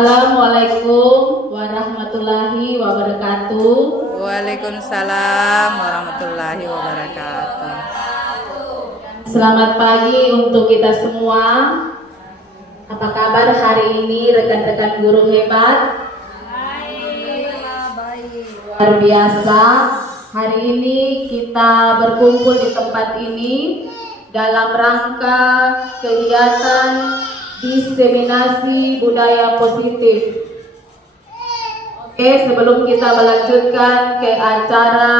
Assalamualaikum warahmatullahi wabarakatuh. Waalaikumsalam warahmatullahi wabarakatuh. Selamat pagi untuk kita semua. Apa kabar hari ini rekan-rekan guru hebat? Baik. Luar biasa. Hari ini kita berkumpul di tempat ini dalam rangka kegiatan diseminasi budaya positif. Oke, sebelum kita melanjutkan ke acara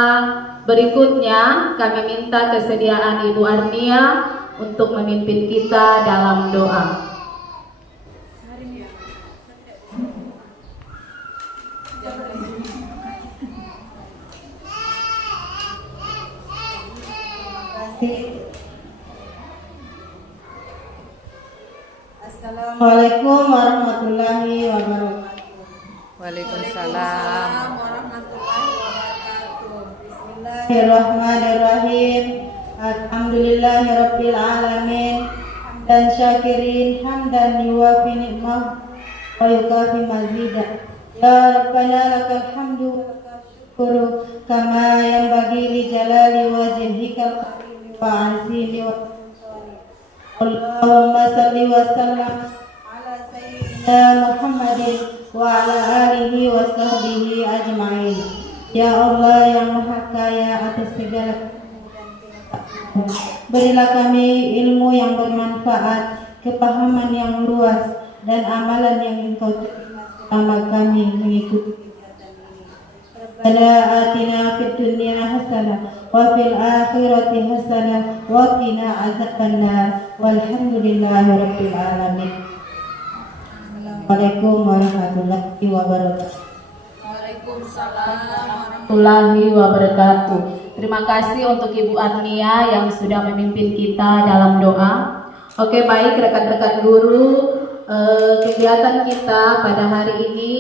berikutnya, kami minta kesediaan Ibu Arnia untuk memimpin kita dalam doa. Assalamualaikum warahmatullahi wabarakatuh. Waalaikumsalam. Warahmatullahi wabarakatuh. Bismillahirrahmanirrahim. Alhamdulillahirabbil alamin. Hamdan syakirin, hamdan yuwafi ni'mah wa yukafi mazidah. Ya Rabbana lakal hamdu wa lakal syukru kama yanbaghi li jalali wajhikal karim wa azimi wa Allahumma salli wa sallam ala sayyidina Muhammadin wa ala alihi wa sahbihi ajma'in. Ya Allah yang maha kaya atas segala berilah kami ilmu yang bermanfaat, kepahaman yang luas, dan amalan yang Engkau terima selama kami mengikuti kegiatan ini. Rabbana atina fid dunya hasanah wa fil akhirati hasanah wa qina azabannar. Walhamdulillahirabbil alamin. Assalamualaikum warahmatullahi wabarakatuh. Waalaikumsalam warahmatullahi wabarakatuh. Terima kasih untuk Ibu Arnia yang sudah memimpin kita dalam doa. Oke, baik rekan-rekan guru, kegiatan kita pada hari ini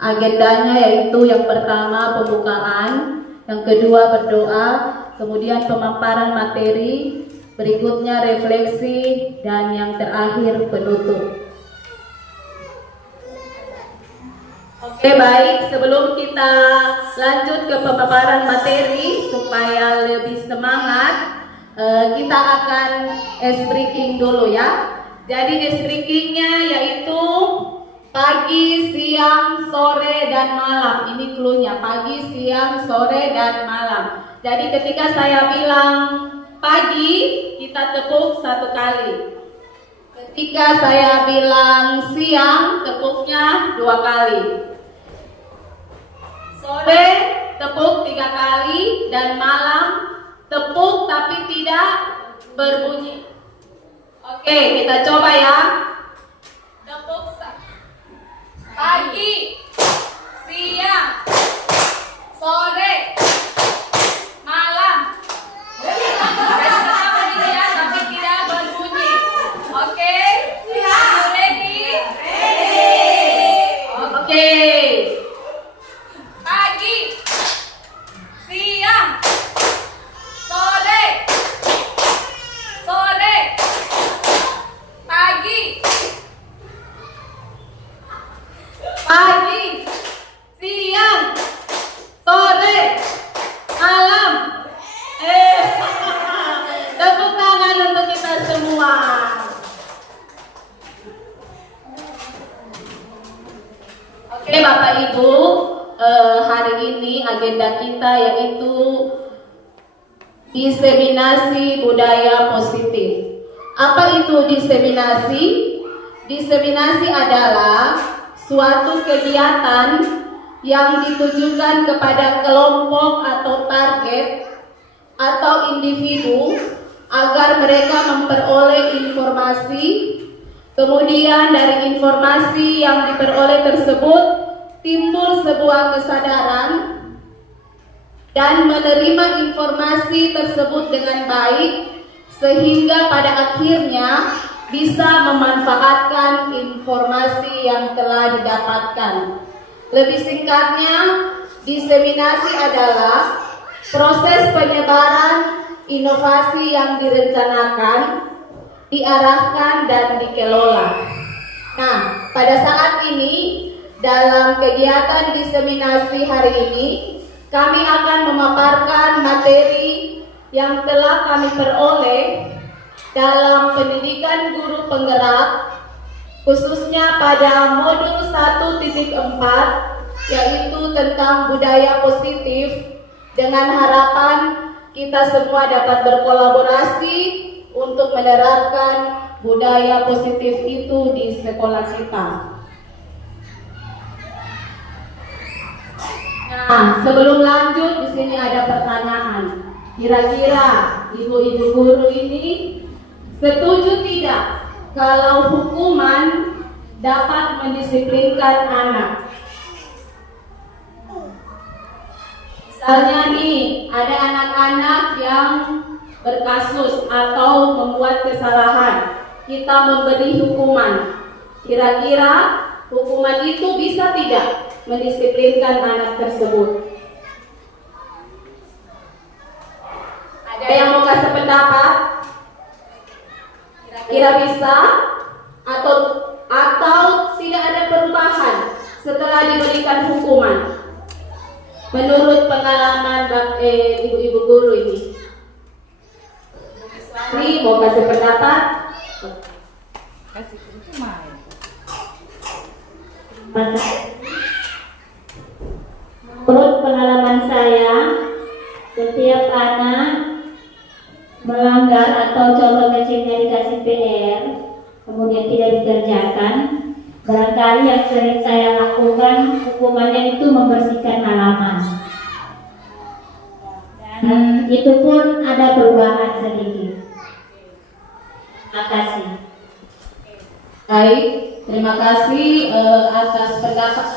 agendanya yaitu yang pertama pembukaan, yang kedua berdoa, kemudian pemaparan materi, berikutnya refleksi, dan yang terakhir penutup. Oke, baik, sebelum kita lanjut ke pemaparan materi supaya lebih semangat, kita akan ice breaking dulu ya. Jadi ice breakingnya yaitu pagi, siang, sore, dan malam. Ini cluenya, pagi, siang, sore, dan malam. Jadi ketika saya bilang pagi, kita tepuk 1 kali. Ketika saya bilang siang, tepuknya 2 kali. Sore, tepuk 3 kali. Dan malam, tepuk tapi tidak berbunyi. Oke, kita coba ya. Tepuk pagi, siang, sore, malam. Sama gitu ya, tapi tidak berbunyi. Oke, ready? Oke. Pagi, siang, sore, pagi, siang, sore, malam. Tepuk tangan untuk kita semua. Oke Bapak Ibu, hari ini agenda kita yaitu diseminasi budaya positif. Apa itu diseminasi? Diseminasi adalah suatu kegiatan yang ditujukan kepada kelompok atau target atau individu agar mereka memperoleh informasi, kemudian dari informasi yang diperoleh tersebut timbul sebuah kesadaran dan menerima informasi tersebut dengan baik sehingga pada akhirnya bisa memanfaatkan informasi yang telah didapatkan. Lebih singkatnya, diseminasi adalah proses penyebaran inovasi yang direncanakan, diarahkan, dan dikelola. Nah, pada saat ini Dalam kegiatan diseminasi hari ini, kami akan memaparkan materi yang telah kami peroleh dalam pendidikan guru penggerak, khususnya pada modul 1.4, yaitu tentang budaya positif, dengan harapan kita semua dapat berkolaborasi untuk menerapkan budaya positif itu di sekolah kita. Nah, sebelum lanjut, di sini ada pertanyaan. Kira-kira ibu-ibu guru ini setuju tidak kalau hukuman dapat mendisiplinkan anak? Misalnya nih, ada anak-anak yang berkasus atau membuat kesalahan, kita memberi hukuman. Kira-kira hukuman itu bisa tidak mendisiplinkan anak tersebut? Ada yang mau kasih pendapat? Kira-kira bisa atau tidak ada perubahan setelah diberikan hukuman? Menurut pengalaman ibu-ibu guru ini, mau kasih pendapat? Kasih cuma. Menurut pengalaman saya, setiap anak melanggar atau contoh kecilnya dikasih PR, kemudian tidak dikerjakan, barangkali yang sering saya lakukan hukumannya itu membersihkan halaman. Dan itu pun ada perubahan sedikit. Terima kasih. Baik, terima kasih atas pendapat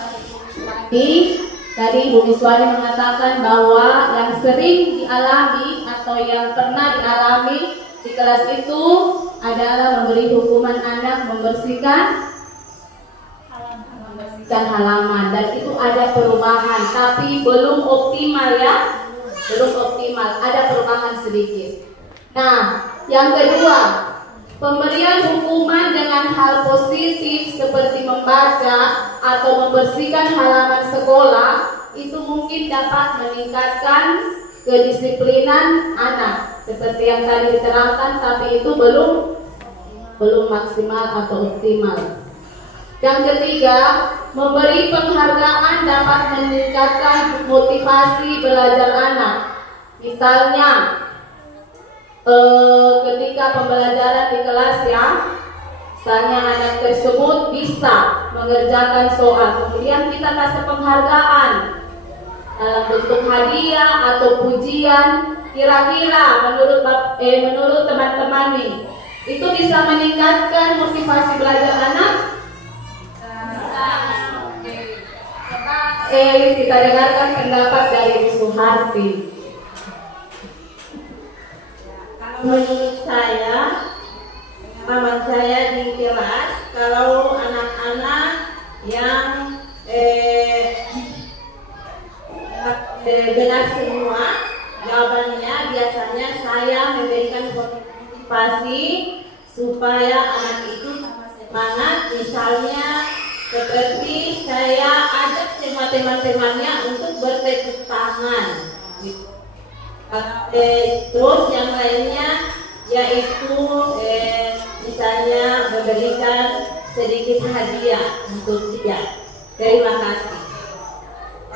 ini. Tadi Bu Miswari mengatakan bahwa yang sering dialami atau yang pernah dialami di kelas itu adalah memberi hukuman anak membersihkan halaman, dan itu ada perubahan, tapi belum optimal ya, belum optimal, ada perubahan sedikit. Nah, yang kedua, pemberian hukuman dengan hal positif seperti membaca atau membersihkan halaman sekolah itu mungkin dapat meningkatkan kedisiplinan anak seperti yang tadi diterangkan, tapi itu belum maksimal atau optimal. Yang ketiga, memberi penghargaan dapat meningkatkan motivasi belajar anak. Misalnya ketika pembelajaran di kelas ya, misalnya anak tersebut bisa mengerjakan soal, kemudian kita kasih penghargaan dalam bentuk hadiah atau pujian. Kira-kira menurut teman-teman nih, itu bisa meningkatkan motivasi belajar anak? Kita dengarkan pendapat dari Bu Suharti. Menurut saya, pengalaman saya di kelas, kalau anak-anak yang benar semua jawabannya, biasanya saya memberikan motivasi supaya anak itu semangat. Misalnya seperti saya ajak semua teman-temannya untuk bertepuk tangan. Terus yang lainnya yaitu misalnya memberikan sedikit hadiah untuk dia. Terima kasih.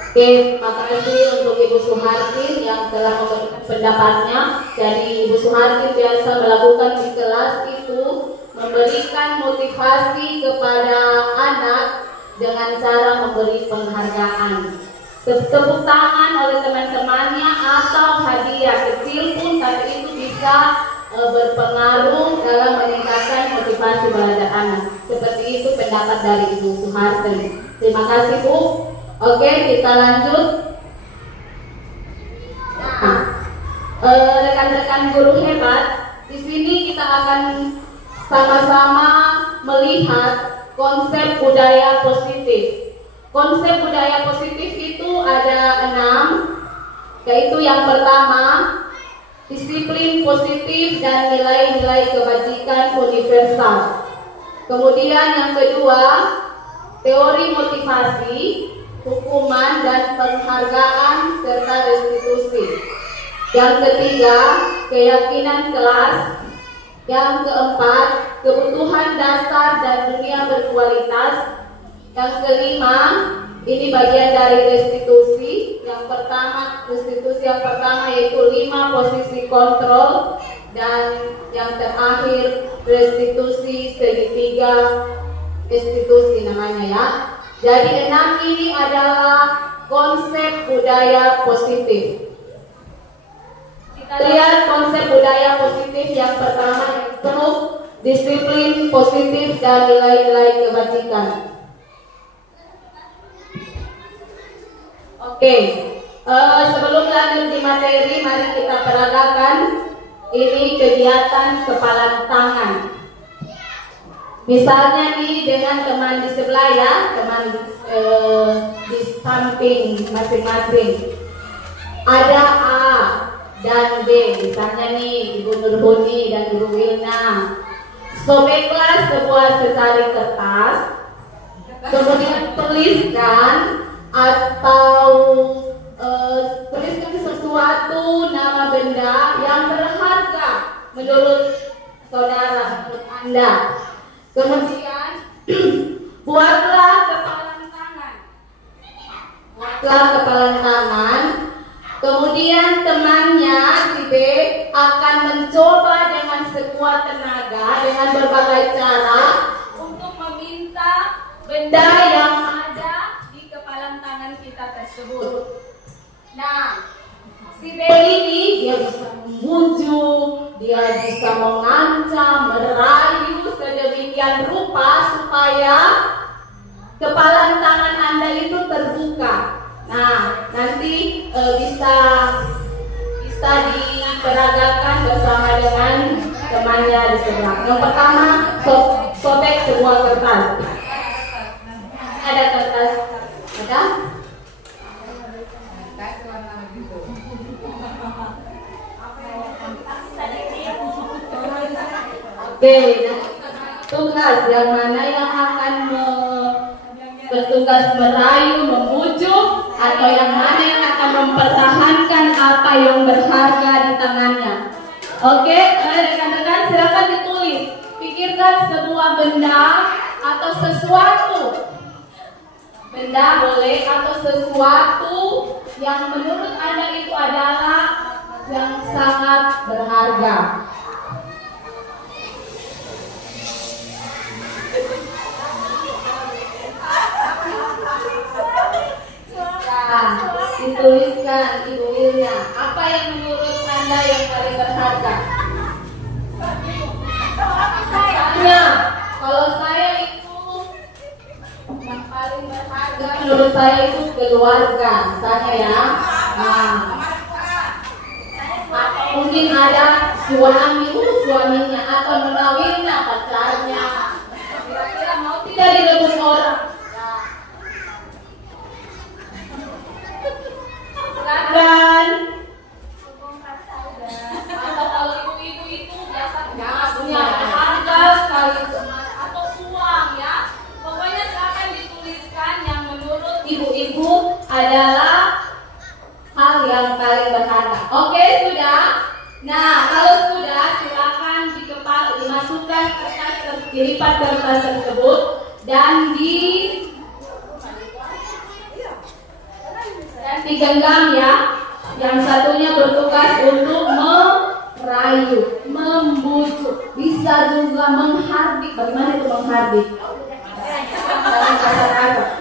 Oke, terima kasih untuk Ibu Suharti yang telah memberikan pendapatnya. Jadi Ibu Suharti biasa melakukan di kelas itu memberikan motivasi kepada anak dengan cara memberi penghargaan, tepuk tangan oleh teman-temannya atau hadiah kecil pun, tapi itu bisa berpengaruh dalam meningkatkan motivasi belajar anak. Seperti itu pendapat dari Ibu Suharti. Terima kasih Bu. Oke, kita lanjut. Nah, rekan-rekan guru hebat, di sini kita akan sama-sama melihat konsep budaya positif. Konsep budaya positif itu ada 6, yaitu yang pertama, disiplin positif dan nilai-nilai kebajikan universal. Kemudian yang kedua, teori motivasi, hukuman dan penghargaan serta restitusi. Yang ketiga, keyakinan kelas. Yang keempat, kebutuhan dasar dan dunia berkualitas. Yang kelima, ini bagian dari restitusi. Restitusi yang pertama yaitu 5 posisi kontrol, dan yang terakhir restitusi segitiga restitusi namanya ya. Jadi 6 ini adalah konsep budaya positif. Kita lihat konsep budaya positif yang pertama, yang penuh disiplin positif dan nilai-nilai kebajikan. Oke, sebelum lanjut di materi, mari kita peragakan ini kegiatan kepalan tangan. Misalnya nih dengan teman di sebelah ya, teman di samping masing-masing. Ada A dan B, misalnya nih Ibu Nurhuni dan Ibu Wilna. Sobeklah sebuah secari kertas, kemudian tuliskan atau tuliskan sesuatu nama benda yang berharga menurut saudara, menurut Anda. Kemudian buatlah kepalan tangan. Kemudian temannya si B akan mencoba dengan sekuat tenaga dengan berbagai cara untuk meminta benda yang ada di kepalan tangan kita tersebut. Nah, si B ini dia bisa membujuk, dia bisa mengancam, merayu sedemikian rupa supaya kepalan tangan Anda itu terbuka. Nah, nanti bisa diperagakan bersama dengan temannya di sebelah. Yang pertama, sobek sebuah kertas. Ada kertas, ada? Oke, tugas yang mana yang akan bertugas merayu, membujuk, atau yang mana yang akan mempertahankan apa yang berharga di tangannya. Oke, rekan-rekan silakan ditulis. Pikirkan sebuah benda atau sesuatu. Benda boleh atau sesuatu yang menurut Anda itu adalah yang sangat berharga. Dituliskan Ibu Wilna, apa yang menurut Anda yang paling berharga? Misalnya, kalau saya itu yang paling berharga menurut saya itu keluarga, misalnya ya. Nah, mungkin ada suaminya atau menawirnya, pacarnya. Kira-kira mau tidak direbut orang? Silakan. Atau kalau ibu-ibu itu biasanya punya harga sekali emas atau uang ya. Pokoknya silakan dituliskan yang menurut ibu-ibu adalah hal yang paling berharga. Oke, sudah? Nah, kalau sudah silakan dimasukkan dilipat kertas tersebut dan digenggam ya. Yang satunya bertugas untuk merayu, membujuk, bisa juga menghardik. Bagaimana itu menghardik?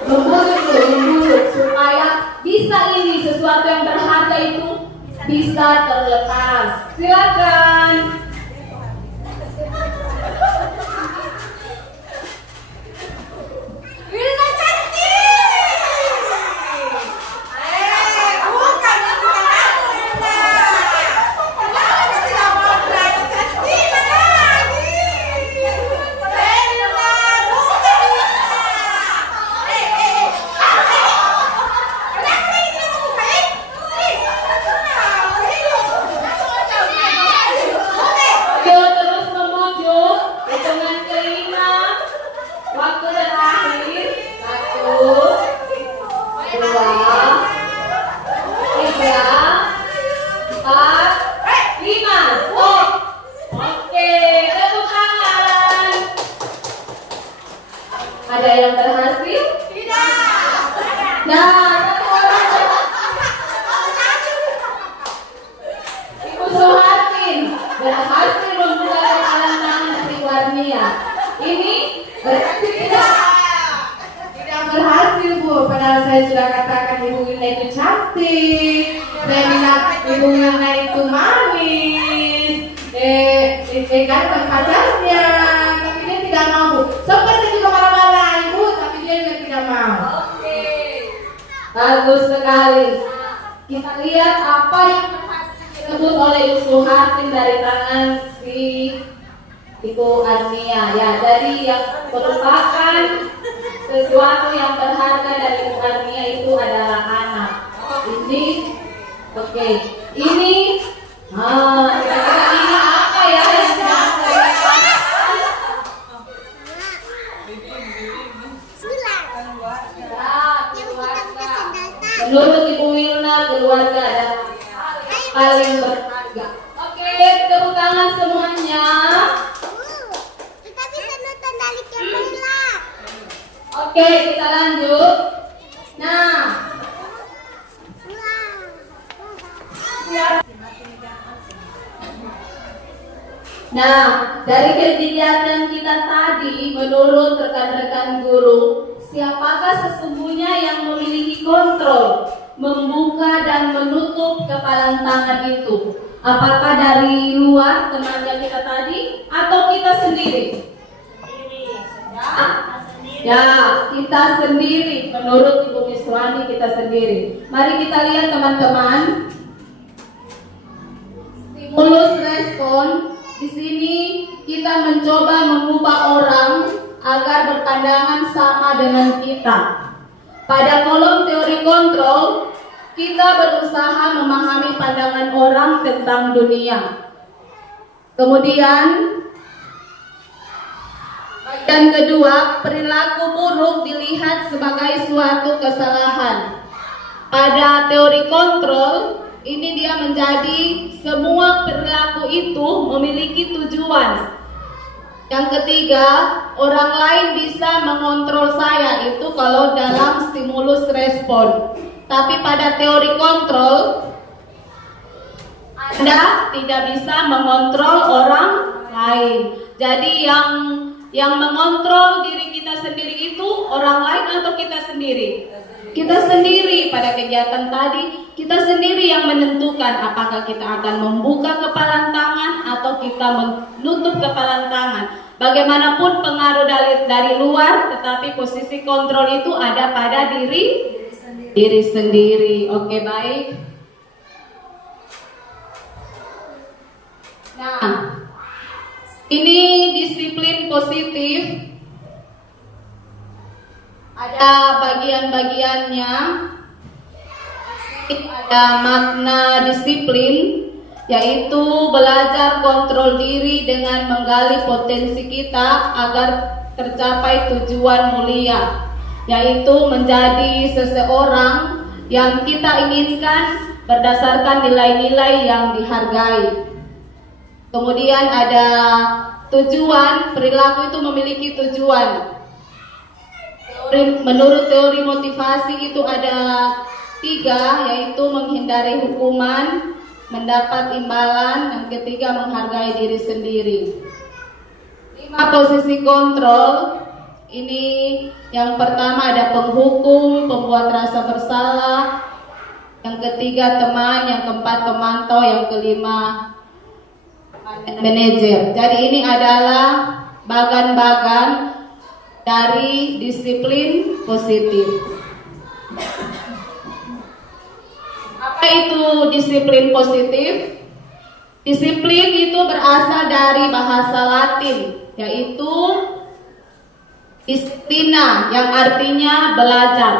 Membujuk supaya bisa ini sesuatu yang berharga itu bisa terlepas. Silakan. Ada yang berhasil? Nah, satu orang Ibu Sohatin berhasil membuka kepalan tangan dari Warnia. Ini berhasil tidak? Tidak berhasil, Bu. Padahal saya sudah katakan Ibu Wilna itu cantik. Saya bilang Ibu Wilna itu manis. Kan pacarnya, tapi dia tidak mau. Sampai saya juga marah-marah Ibu, tapi dia juga tidak mau. Oke. Bagus sekali. Kita lihat apa yang disebut oleh Ibu Sohatin dari tangan si Ibu Arnia ya. Jadi yang merupakan sesuatu yang berharga dari Ibu Arnia itu adalah anak. Ini oke. Ini kira-kira ini apa ya yang menurut Ibu Wilna, keluarga adalah paling berharga. Oke, tepuk tangan semuanya. Kita bisa nonton dari Camilla. Oke, kita lanjut. Nah, dari kegiatan kita tadi, menurut rekan-rekan guru, siapakah sesungguhnya yang memiliki kontrol membuka dan menutup kepalan tangan itu? Apakah dari luar temannya kita tadi atau kita sendiri? Ya, kita sendiri. Menurut Ibu Miswani kita sendiri. Mari kita lihat teman-teman. Stimulus respon. Di sini kita mencoba mengubah orang agar berpandangan sama dengan kita. Pada kolom teori kontrol, kita berusaha memahami pandangan orang tentang dunia. Kemudian, bagian kedua, perilaku buruk dilihat sebagai suatu kesalahan. Pada teori kontrol, ini dia menjadi semua perilaku itu memiliki tujuan. Yang ketiga, orang lain bisa mengontrol saya itu kalau dalam stimulus respon. Tapi pada teori kontrol, Anda tidak bisa mengontrol orang lain. Jadi yang mengontrol diri kita sendiri itu orang lain atau kita sendiri? Kita sendiri. Pada kegiatan tadi, kita sendiri yang menentukan apakah kita akan membuka kepalan tangan atau kita menutup kepalan tangan. Bagaimanapun pengaruh dari luar, tetapi posisi kontrol itu ada pada diri sendiri. Oke, baik. Nah, ini disiplin positif. Ada bagian-bagiannya. Ada makna disiplin, yaitu belajar kontrol diri dengan menggali potensi kita agar tercapai tujuan mulia, yaitu menjadi seseorang yang kita inginkan berdasarkan nilai-nilai yang dihargai. Kemudian ada tujuan, perilaku itu memiliki tujuan. Menurut teori motivasi itu ada 3, yaitu menghindari hukuman, mendapat imbalan, yang ketiga menghargai diri sendiri. 5 posisi kontrol. Ini yang pertama ada penghukum, pembuat rasa bersalah, yang ketiga teman, yang keempat pemantau, yang kelima manajer. Jadi ini adalah bagan-bagan dari disiplin positif. Apa itu disiplin positif? Disiplin itu berasal dari bahasa Latin, yaitu disiplina, yang artinya belajar.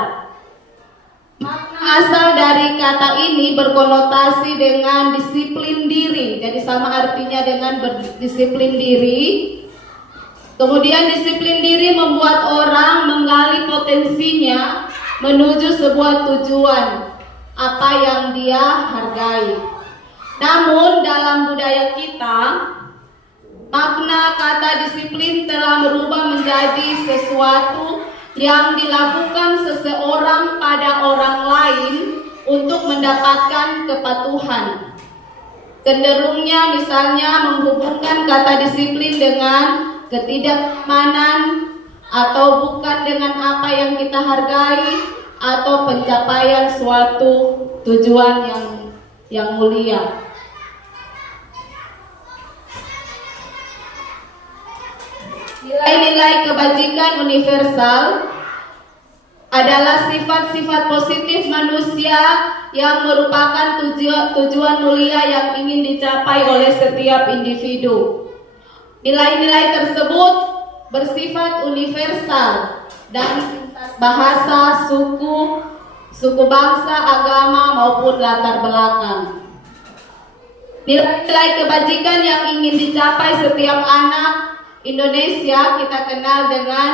Makna asal dari kata ini berkonotasi dengan disiplin diri, jadi sama artinya dengan berdisiplin diri. Kemudian disiplin diri membuat orang menggali potensinya menuju sebuah tujuan, apa yang dia hargai. Namun dalam budaya kita, Makna kata disiplin telah berubah menjadi sesuatu yang dilakukan seseorang pada orang lain untuk mendapatkan kepatuhan. Cenderungnya misalnya menghubungkan kata disiplin dengan ketidaknyamanan atau bukan dengan apa yang kita hargai atau pencapaian suatu tujuan yang mulia. Nilai-nilai kebajikan universal adalah sifat-sifat positif manusia yang merupakan tujuan mulia yang ingin dicapai oleh setiap individu. Nilai-nilai tersebut bersifat universal dan lintas bahasa, suku bangsa, agama maupun latar belakang. Nilai-nilai kebajikan yang ingin dicapai setiap anak Indonesia kita kenal dengan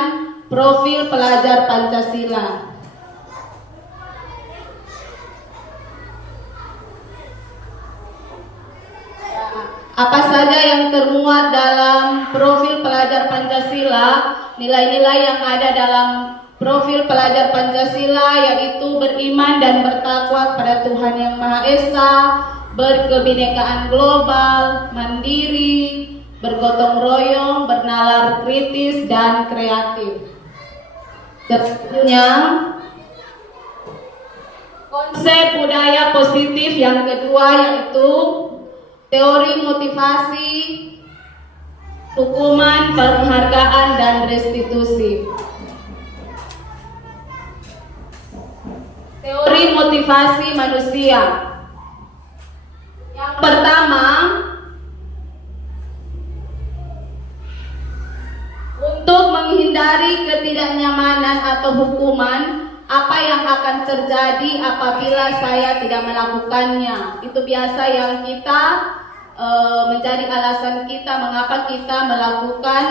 profil pelajar Pancasila. Apa saja yang termuat dalam profil pelajar Pancasila? Nilai-nilai yang ada dalam profil pelajar Pancasila yaitu beriman dan bertakwa kepada Tuhan Yang Maha Esa, berkebinekaan global, mandiri, bergotong royong, bernalar kritis dan kreatif. Selanjutnya, konsep budaya positif yang kedua yaitu teori motivasi, hukuman, penghargaan, dan restitusi. Teori motivasi manusia. Yang pertama, untuk menghindari ketidaknyamanan atau hukuman, apa yang akan terjadi apabila saya tidak melakukannya. Itu biasa yang kita menjadi alasan kita mengapa kita melakukan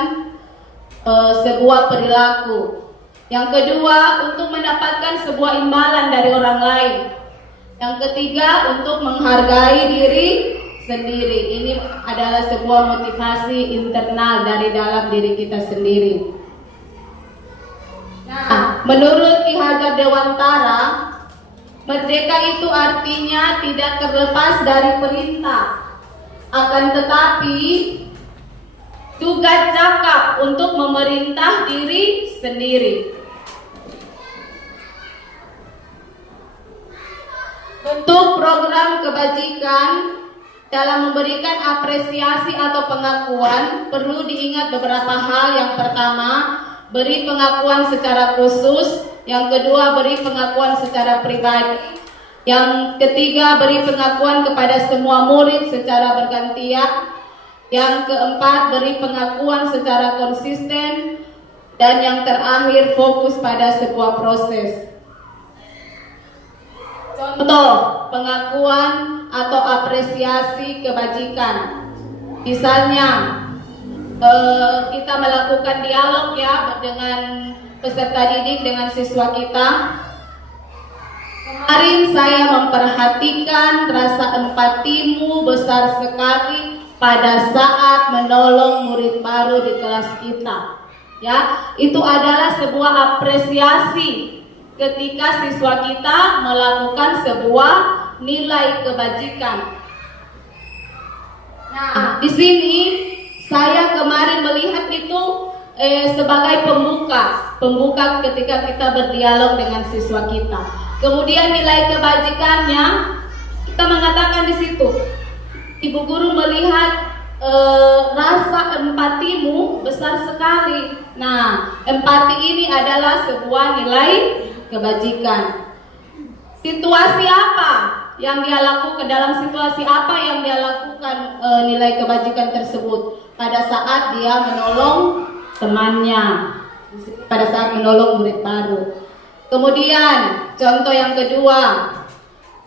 sebuah perilaku. Yang kedua, untuk mendapatkan sebuah imbalan dari orang lain. Yang ketiga, untuk menghargai diri sendiri. Ini adalah sebuah motivasi internal dari dalam diri kita sendiri. Nah, menurut Ki Hajar Dewantara, merdeka itu artinya tidak terlepas dari perintah, akan tetapi juga cakap untuk memerintah diri sendiri. Bentuk program kebajikan dalam memberikan apresiasi atau pengakuan perlu diingat beberapa hal. Yang pertama, beri pengakuan secara khusus. Yang kedua, beri pengakuan secara pribadi. Yang ketiga, beri pengakuan kepada semua murid secara bergantian. Yang keempat, beri pengakuan secara konsisten. Dan yang terakhir, fokus pada sebuah proses. Contoh pengakuan atau apresiasi kebajikan. Misalnya kita melakukan dialog ya dengan peserta didik, dengan siswa kita. Kemarin saya memperhatikan rasa empatimu besar sekali pada saat menolong murid baru di kelas kita. Ya, itu adalah sebuah apresiasi ketika siswa kita melakukan sebuah nilai kebajikan. Nah, di sini saya kemarin melihat itu sebagai pembuka ketika kita berdialog dengan siswa kita. Kemudian nilai kebajikannya kita mengatakan di situ, Ibu Guru melihat rasa empatimu besar sekali. Nah, empati ini adalah sebuah nilai kebajikan. Situasi apa yang dia lakukan, dalam situasi apa yang dia lakukan nilai kebajikan tersebut? Pada saat dia menolong temannya, pada saat menolong murid baru. Kemudian contoh yang kedua,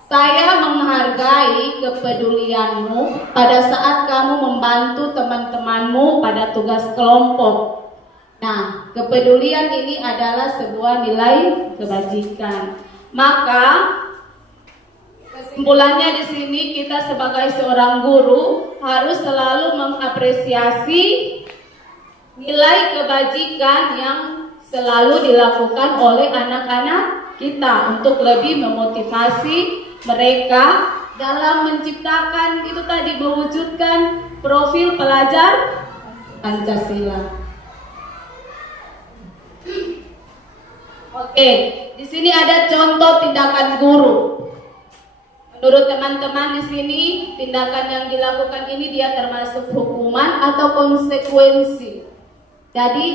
saya menghargai kepedulianmu pada saat kamu membantu teman-temanmu pada tugas kelompok. Nah, kepedulian ini adalah sebuah nilai kebajikan. Maka Kesimpulannya di sini kita sebagai seorang guru harus selalu mengapresiasi nilai kebajikan yang selalu dilakukan oleh anak-anak kita untuk lebih memotivasi mereka dalam menciptakan itu tadi, mewujudkan profil pelajar Pancasila. Oke, di sini ada contoh tindakan guru. Menurut teman-teman di sini, tindakan yang dilakukan ini dia termasuk hukuman atau konsekuensi. Jadi,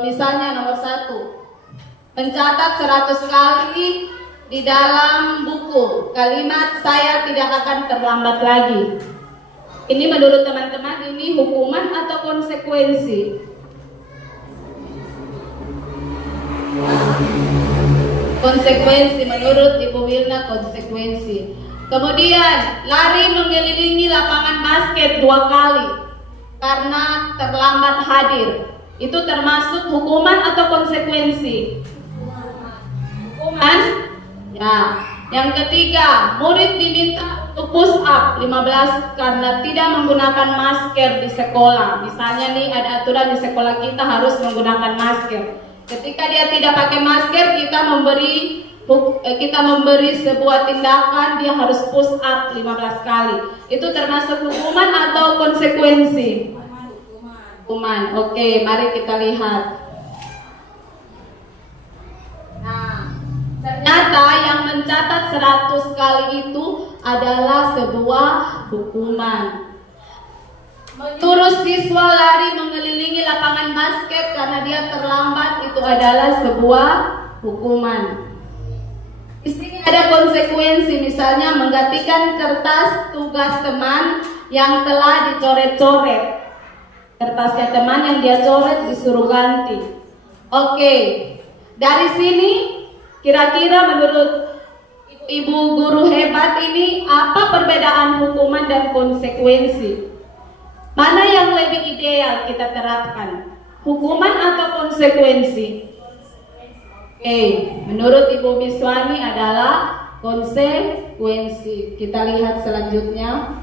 misalnya nomor 1, mencatat 100 kali di dalam buku kalimat "saya tidak akan terlambat lagi". Ini menurut teman-teman ini hukuman atau konsekuensi? Konsekuensi, menurut Ibu Wirna konsekuensi. Kemudian lari mengelilingi lapangan basket 2 kali karena terlambat hadir. Itu termasuk hukuman atau konsekuensi? Hukuman. Ya. Yang ketiga, murid diminta untuk push up 15 karena tidak menggunakan masker di sekolah. Misalnya nih ada aturan di sekolah kita harus menggunakan masker. Ketika dia tidak pakai masker, kita memberi sebuah tindakan, dia harus push up 15 kali. Itu termasuk hukuman atau konsekuensi? Hukuman. Oke, mari kita lihat. Nah, ternyata yang mencatat 100 kali itu adalah sebuah hukuman. Menurut siswa lari mengelilingi lapangan basket karena dia terlambat itu adalah sebuah hukuman. Di sini ada konsekuensi, misalnya menggantikan kertas tugas teman yang telah dicoret-coret. Kertasnya teman yang dia coret disuruh ganti. Oke, dari sini kira-kira menurut ibu guru hebat ini apa perbedaan hukuman dan konsekuensi? Mana yang lebih ideal kita terapkan? Hukuman atau konsekuensi? Oke, menurut Ibu Miswani adalah konsekuensi. Kita lihat selanjutnya.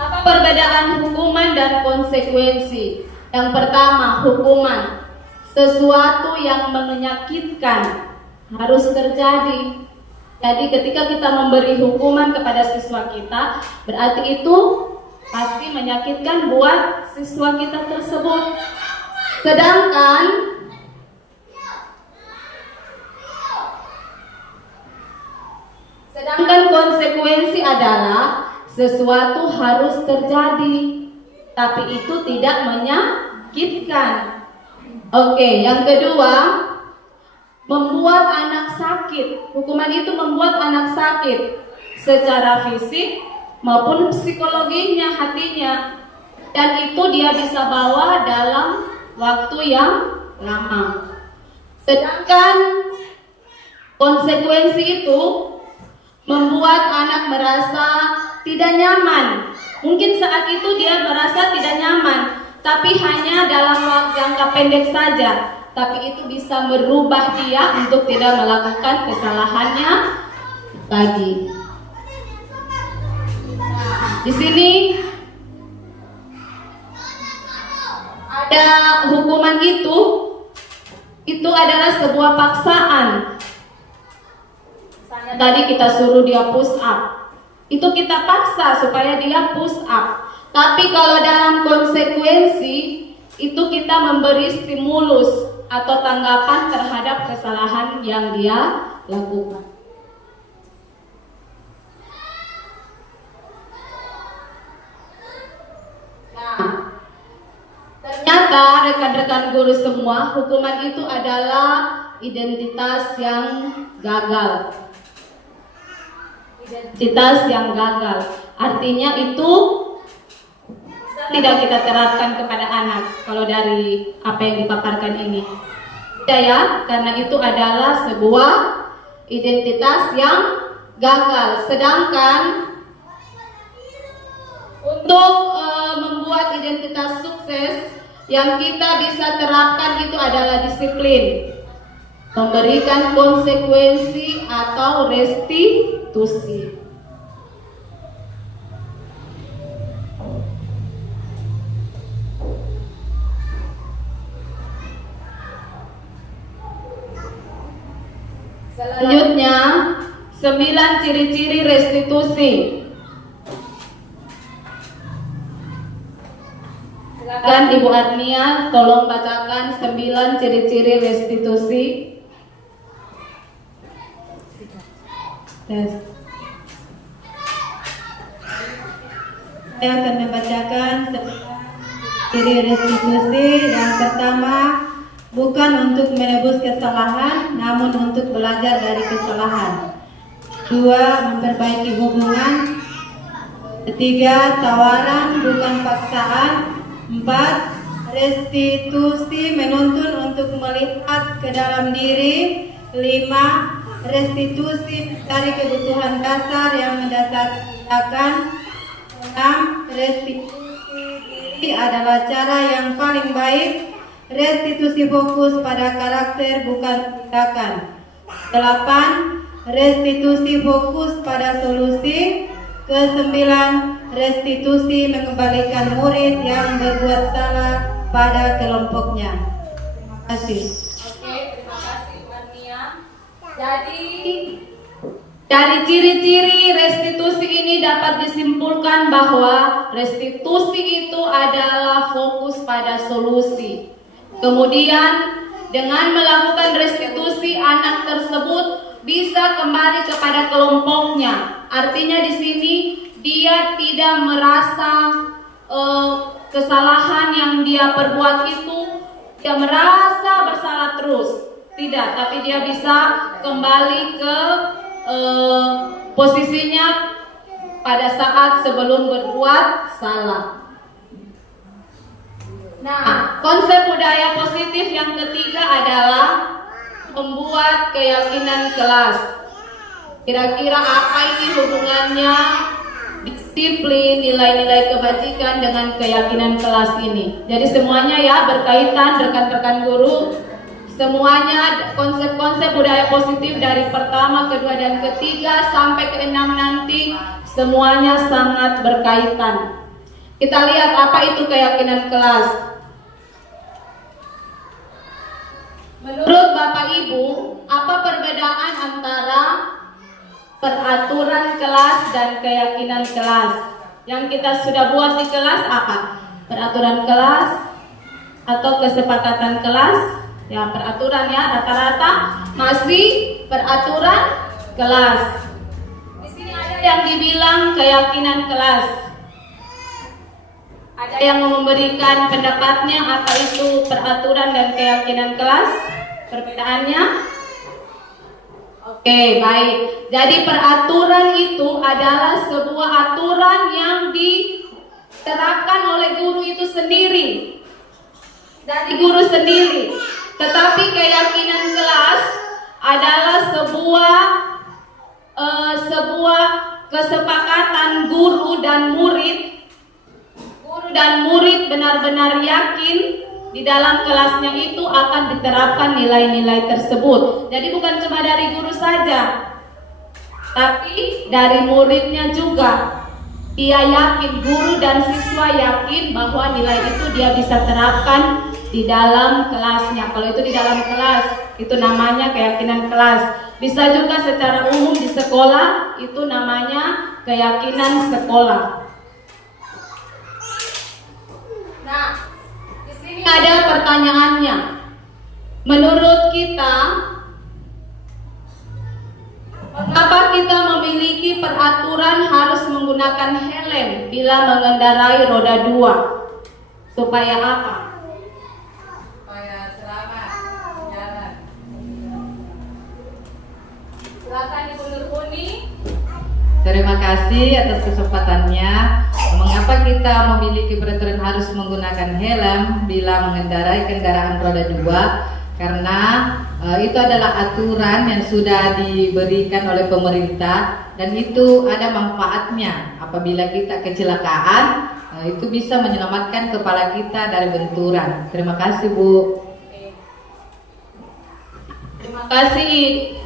Apa perbedaan hukuman dan konsekuensi? Yang pertama, hukuman. Sesuatu yang menyakitkan harus terjadi. Jadi ketika kita memberi hukuman kepada siswa kita, berarti itu pasti menyakitkan buat siswa kita tersebut. Sedangkan konsekuensi adalah sesuatu harus terjadi, tapi itu tidak menyakitkan. Oke, yang kedua, membuat anak sakit. Hukuman itu membuat anak sakit secara fisik maupun psikologinya, hatinya, dan itu dia bisa bawa dalam waktu yang lama. Sedangkan konsekuensi itu membuat anak merasa tidak nyaman. Mungkin saat itu dia merasa tidak nyaman, tapi hanya dalam jangka pendek saja. Tapi itu bisa merubah dia untuk tidak melakukan kesalahannya lagi. Di sini ada hukuman itu adalah sebuah paksaan. Misalnya tadi kita suruh dia push up, itu kita paksa supaya dia push up. Tapi kalau dalam konsekuensi itu kita memberi stimulus atau tanggapan terhadap kesalahan yang dia lakukan. Nah, ternyata rekan-rekan guru semua, hukuman itu adalah identitas yang gagal. Identitas yang gagal. Artinya itu tidak kita terapkan kepada anak kalau dari apa yang dipaparkan ini. Tidak ya, karena itu adalah sebuah identitas yang gagal. Sedangkan untuk membuat identitas sukses yang kita bisa terapkan itu adalah disiplin. memberikan konsekuensi atau restitusi. Selanjutnya, 9 ciri-ciri restitusi. Silakan Ibu Adnia tolong bacakan 9 ciri-ciri restitusi. Tes. Saya akan membacakan ciri restitusi. Yang pertama, bukan untuk menebus kesalahan, namun untuk belajar dari kesalahan. 2. Memperbaiki hubungan. 3. Tawaran bukan paksaan. 4. Restitusi menuntun untuk melihat ke dalam diri. 5. Restitusi mencari kebutuhan dasar yang mendasari tindakan. 6. Restitusi diri adalah cara yang paling baik. Restitusi fokus pada karakter bukan tindakan. 8. Restitusi fokus pada solusi. 9. Restitusi mengembalikan murid yang berbuat salah pada kelompoknya. Terima kasih. Oke, terima kasih Bu Arnia. Jadi dari ciri-ciri restitusi ini dapat disimpulkan bahwa restitusi itu adalah fokus pada solusi. Kemudian dengan melakukan restitusi, anak tersebut bisa kembali kepada kelompoknya. Artinya di sini dia tidak merasa kesalahan yang dia perbuat itu dia merasa bersalah terus. Tidak, tapi dia bisa kembali ke posisinya pada saat sebelum berbuat salah. Nah, konsep budaya positif yang ketiga adalah membuat keyakinan kelas. Kira-kira apa ini hubungannya disiplin, nilai-nilai kebajikan dengan keyakinan kelas ini? Jadi semuanya ya berkaitan, rekan-rekan guru. Semuanya konsep-konsep budaya positif dari pertama, kedua, dan ketiga sampai ke-6 nanti semuanya sangat berkaitan. Kita lihat apa itu keyakinan kelas. Menurut Bapak Ibu, apa perbedaan antara peraturan kelas dan keyakinan kelas? Yang kita sudah buat di kelas apa? Peraturan kelas atau kesepakatan kelas? Ya, peraturan ya, rata-rata masih peraturan kelas. Di sini ada yang dibilang keyakinan kelas. Ada yang memberikan pendapatnya apa itu peraturan dan keyakinan kelas? Perbedaannya? Oke, baik. Jadi peraturan itu adalah sebuah aturan yang diterapkan oleh guru itu sendiri. Dari guru sendiri. Tetapi keyakinan kelas adalah sebuah kesepakatan guru dan murid. Guru dan murid benar-benar yakin di dalam kelasnya itu akan diterapkan nilai-nilai tersebut. Jadi bukan cuma dari guru saja, tapi dari muridnya juga. Dia yakin, guru dan siswa yakin bahwa nilai itu dia bisa terapkan di dalam kelasnya. Kalau itu di dalam kelas, itu namanya keyakinan kelas. Bisa juga secara umum di sekolah, itu namanya keyakinan sekolah. Nah, di sini ada pertanyaannya. Menurut kita, mengapa kita memiliki peraturan harus menggunakan helm bila mengendarai roda 2? Supaya apa? Supaya selamat jalan. Silakan Ibu Nurhuni. Terima kasih atas kesempatannya. Mengapa kita memiliki peraturan harus menggunakan helm bila mengendarai kendaraan roda 2? Karena itu adalah aturan yang sudah diberikan oleh pemerintah dan itu ada manfaatnya. Apabila kita kecelakaan, itu bisa menyelamatkan kepala kita dari benturan. Terima kasih, Bu. Terima kasih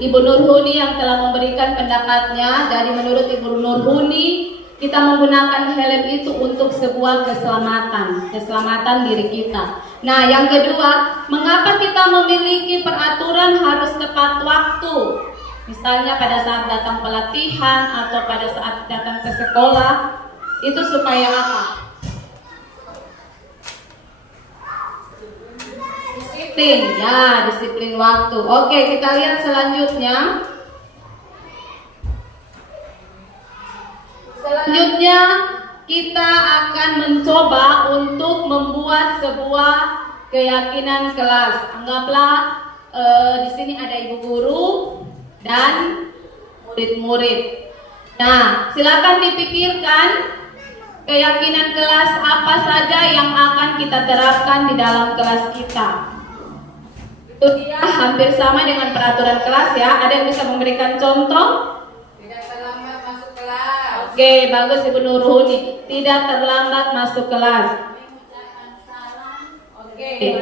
Ibu Nurhuni yang telah memberikan pendapatnya. Jadi menurut Ibu Nurhuni, kita menggunakan helm itu untuk sebuah keselamatan diri kita. Nah, yang kedua, mengapa kita memiliki peraturan harus tepat waktu? Misalnya pada saat datang pelatihan atau pada saat datang ke sekolah, itu supaya apa? Disiplin, ya, disiplin waktu. Oke, kita lihat selanjutnya. Selanjutnya kita akan mencoba untuk membuat sebuah keyakinan kelas. Anggaplah di sini ada ibu guru dan murid-murid. Nah, silakan dipikirkan keyakinan kelas apa saja yang akan kita terapkan di dalam kelas kita. Itu dia hampir sama dengan peraturan kelas ya. Ada yang bisa memberikan contoh? Oke, bagus Ibu Nurhuni. Tidak terlambat masuk kelas. Oke.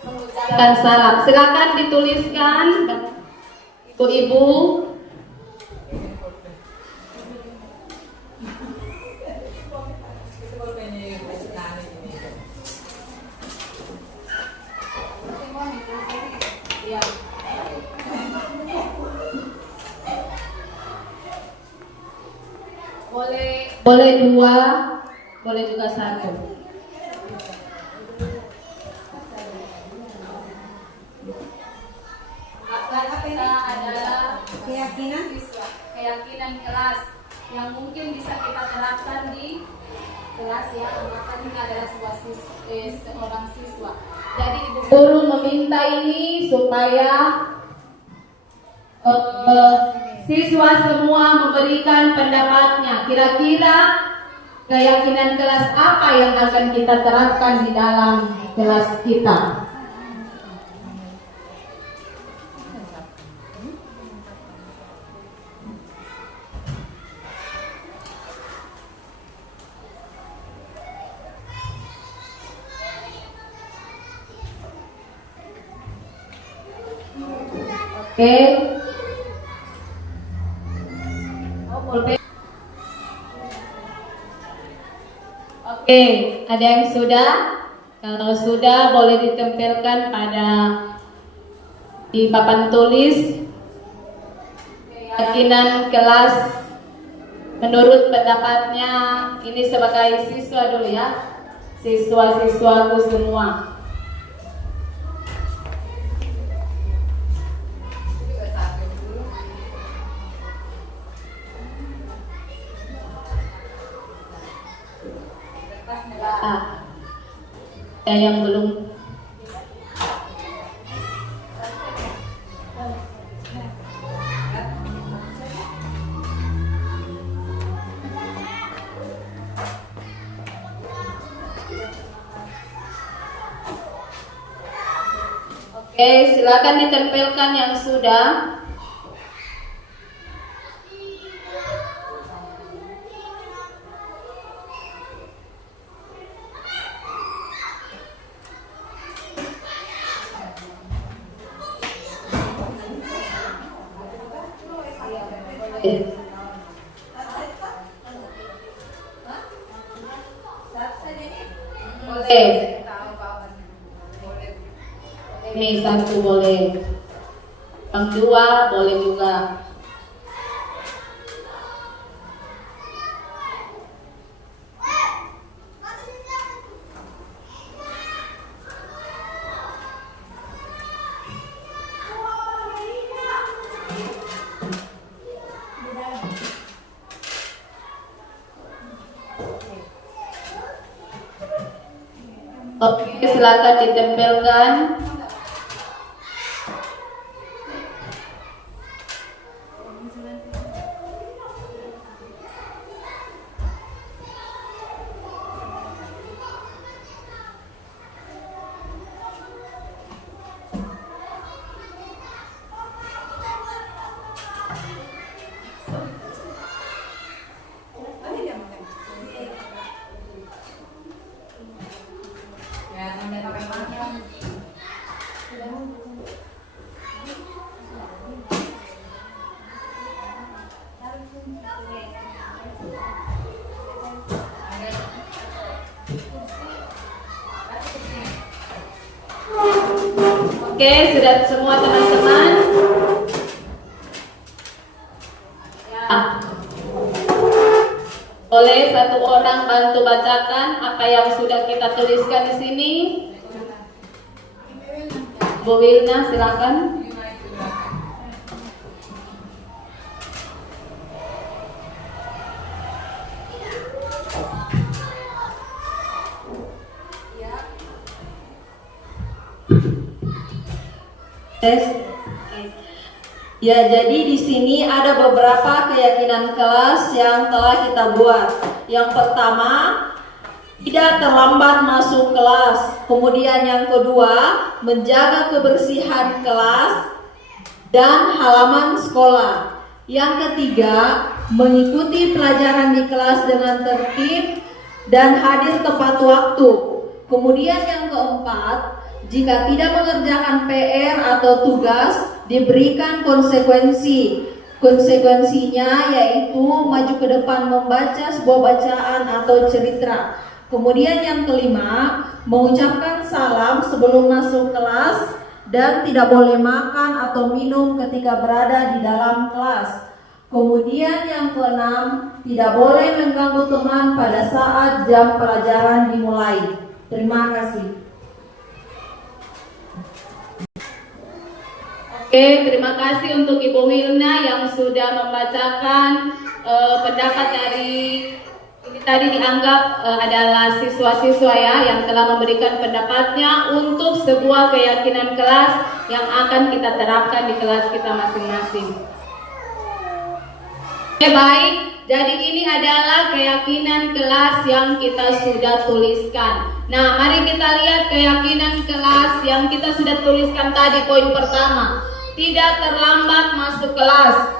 Mengucapkan salam. Silakan dituliskan, Ibu-ibu. Boleh dua, boleh juga satu. Kita adalah keyakinan kelas yang mungkin bisa kita terapkan di kelas ya. Anggapan ini adalah seorang siswa. Jadi Ibu Guru meminta ini supaya siswa semua memberikan pendapatnya. Kira-kira keyakinan kelas apa yang akan kita terapkan di dalam kelas kita? Oke. Oke, ada yang sudah? Kalau sudah boleh ditempelkan di papan tulis keyakinan kelas menurut pendapatnya. Ini sebagai siswa dulu ya, siswa-siswaku semua. Ada yang belum? Oke, silakan ditempelkan yang sudah. Boleh. Ini satu boleh. Yang dua boleh juga. Oke, silakan ditempelkan. Oke, sudah semua teman-teman? Ya. Boleh satu orang bantu bacakan apa yang sudah kita tuliskan di sini? Bu Wilna, silakan. Tes. Ya, jadi di sini ada beberapa keyakinan kelas yang telah kita buat. Yang pertama, tidak terlambat masuk kelas. Kemudian yang kedua, menjaga kebersihan kelas dan halaman sekolah. Yang ketiga, mengikuti pelajaran di kelas dengan tertib dan hadir tepat waktu. Kemudian yang keempat, jika tidak mengerjakan PR atau tugas, diberikan konsekuensi. Konsekuensinya yaitu maju ke depan membaca sebuah bacaan atau cerita. Kemudian yang kelima, mengucapkan salam sebelum masuk kelas dan tidak boleh makan atau minum ketika berada di dalam kelas. Kemudian yang keenam, tidak boleh mengganggu teman pada saat jam pelajaran dimulai. Terima kasih. Oke, terima kasih untuk Ibu Wilna yang sudah membacakan pendapat dari ini tadi dianggap adalah siswa-siswa ya yang telah memberikan pendapatnya untuk sebuah keyakinan kelas yang akan kita terapkan di kelas kita masing-masing. Oke, baik. Jadi ini adalah keyakinan kelas yang kita sudah tuliskan. Nah, mari kita lihat keyakinan kelas yang kita sudah tuliskan tadi. Poin pertama, tidak terlambat masuk kelas.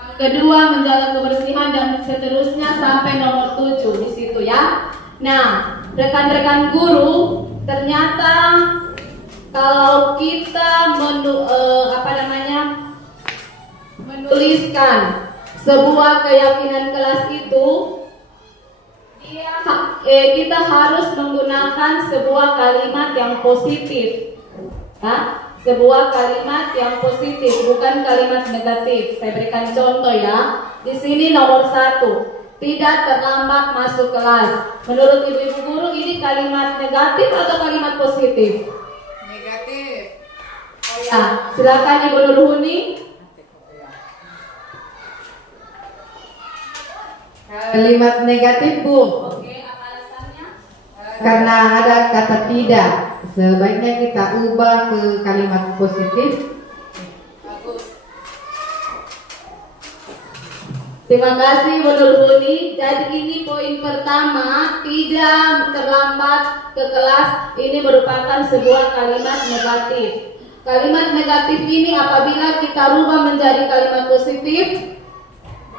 Yang kedua, menjaga kebersihan dan seterusnya sampai nomor 7 di situ ya. Nah, rekan-rekan guru, ternyata kalau kita menuliskan sebuah keyakinan kelas itu, kita harus menggunakan sebuah kalimat yang positif. Nah, sebuah kalimat yang positif, bukan kalimat negatif. Saya berikan contoh ya. Di sini nomor 1, tidak terlambat masuk kelas. Menurut ibu-ibu guru ini kalimat negatif atau kalimat positif? Negatif. Oh ya, silakan Ibu Nurhuni. Kalimat negatif, Bu. Oke, apa alasannya? Karena ada kata tidak. Sebaiknya kita ubah ke kalimat positif. Bagus. Terima kasih Bu Nurhuni. Jadi ini poin pertama, tidak terlambat ke kelas. Ini merupakan sebuah kalimat negatif. Kalimat negatif ini apabila kita rubah menjadi kalimat positif,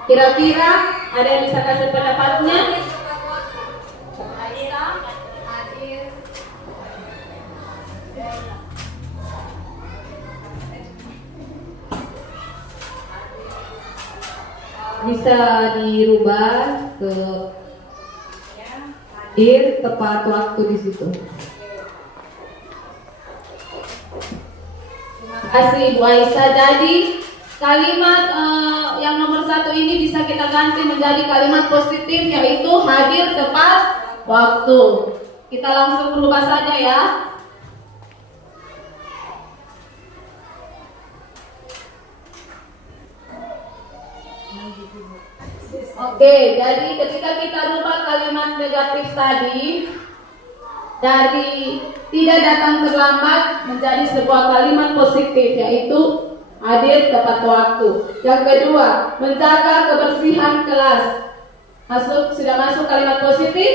kira-kira ada yang bisa kasih pendapatnya? Bisa dirubah ke hadir tepat waktu di situ. Terima kasih Bu Aisyah. Jadi kalimat yang nomor 1 ini bisa kita ganti menjadi kalimat positif, yaitu hadir tepat waktu. Kita langsung berubah saja ya. Oke, jadi ketika kita rubah kalimat negatif tadi dari tidak datang terlambat menjadi sebuah kalimat positif, yaitu hadir tepat waktu. Yang kedua, menjaga kebersihan kelas. Sudah masuk kalimat positif?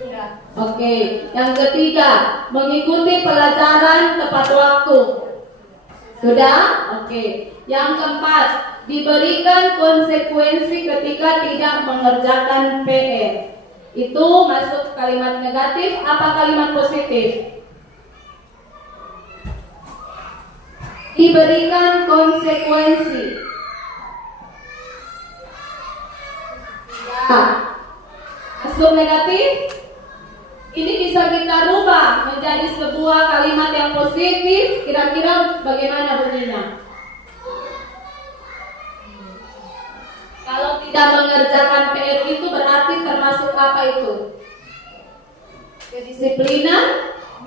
Sudah. Oke. Yang ketiga, mengikuti pelajaran tepat waktu. Sudah? Oke. Yang keempat, diberikan konsekuensi ketika tidak mengerjakan PR. Itu masuk kalimat negatif apa kalimat positif? Diberikan konsekuensi. Ya. Masuk negatif? ini bisa kita rubah menjadi sebuah kalimat yang positif. Kira-kira bagaimana bunyinya? Kalau tidak mengerjakan PR itu berarti termasuk apa itu? Kedisiplinan.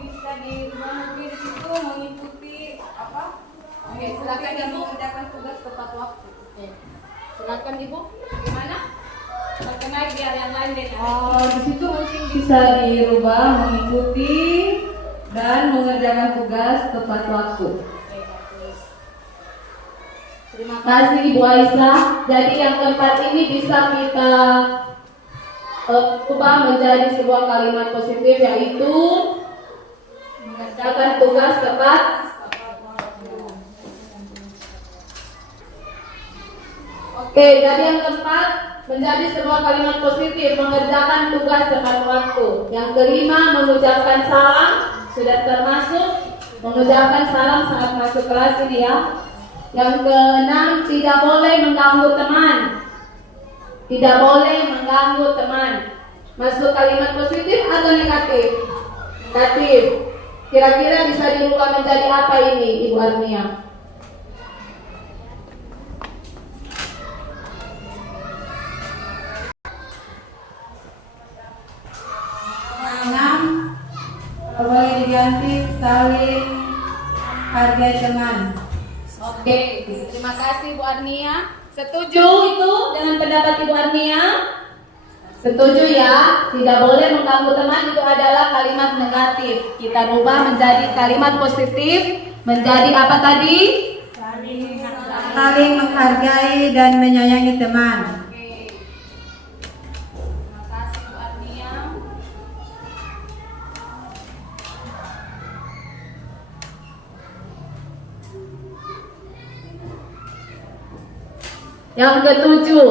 Bisa dirubah mungkin itu mengikuti apa? Oke, silakan Ibu mengerjakan tugas tepat waktu. Oke. Silakan Ibu. Bagaimana? Perkenalkan biar yang lain deh. Oh, di situ mungkin bisa dirubah mengikuti dan mengerjakan tugas tepat waktu. Terima kasih Ibu Aisyah. Jadi yang keempat ini bisa kita ubah menjadi sebuah kalimat positif, yaitu mengerjakan tugas tepat. Oke, jadi yang keempat menjadi sebuah kalimat positif, mengerjakan tugas tepat waktu. Yang kelima, mengucapkan salam, sudah termasuk mengucapkan salam saat masuk kelas ini ya. Yang keenam, tidak boleh mengganggu teman. Tidak boleh mengganggu teman. Masuk kalimat positif atau negatif? Negatif. Kira-kira bisa dirubah menjadi apa ini, Ibu Arnia? Enam, boleh diganti saling hargai teman. Oke, terima kasih Bu Arnia. Setuju itu dengan pendapat Ibu Arnia? Setuju ya? Tidak boleh mengganggu teman itu adalah kalimat negatif. Kita rubah menjadi kalimat positif. Menjadi apa tadi? Saling menghargai dan menyayangi teman. Oke. Terima kasih Bu Arnia. Yang ketujuh,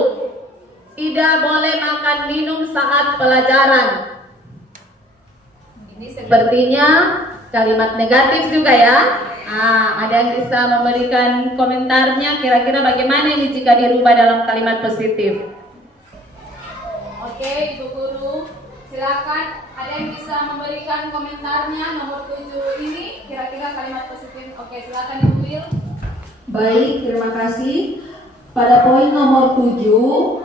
tidak boleh makan minum saat pelajaran. Ini sepertinya kalimat negatif juga ya. Ada yang bisa memberikan komentarnya, kira-kira bagaimana ini jika dirubah dalam kalimat positif? Oke, Ibu Guru, silakan. Ada yang bisa memberikan komentarnya nomor 7 ini, kira-kira kalimat positif. Oke, silakan Ibu Wil. Baik, terima kasih. Pada poin nomor 7,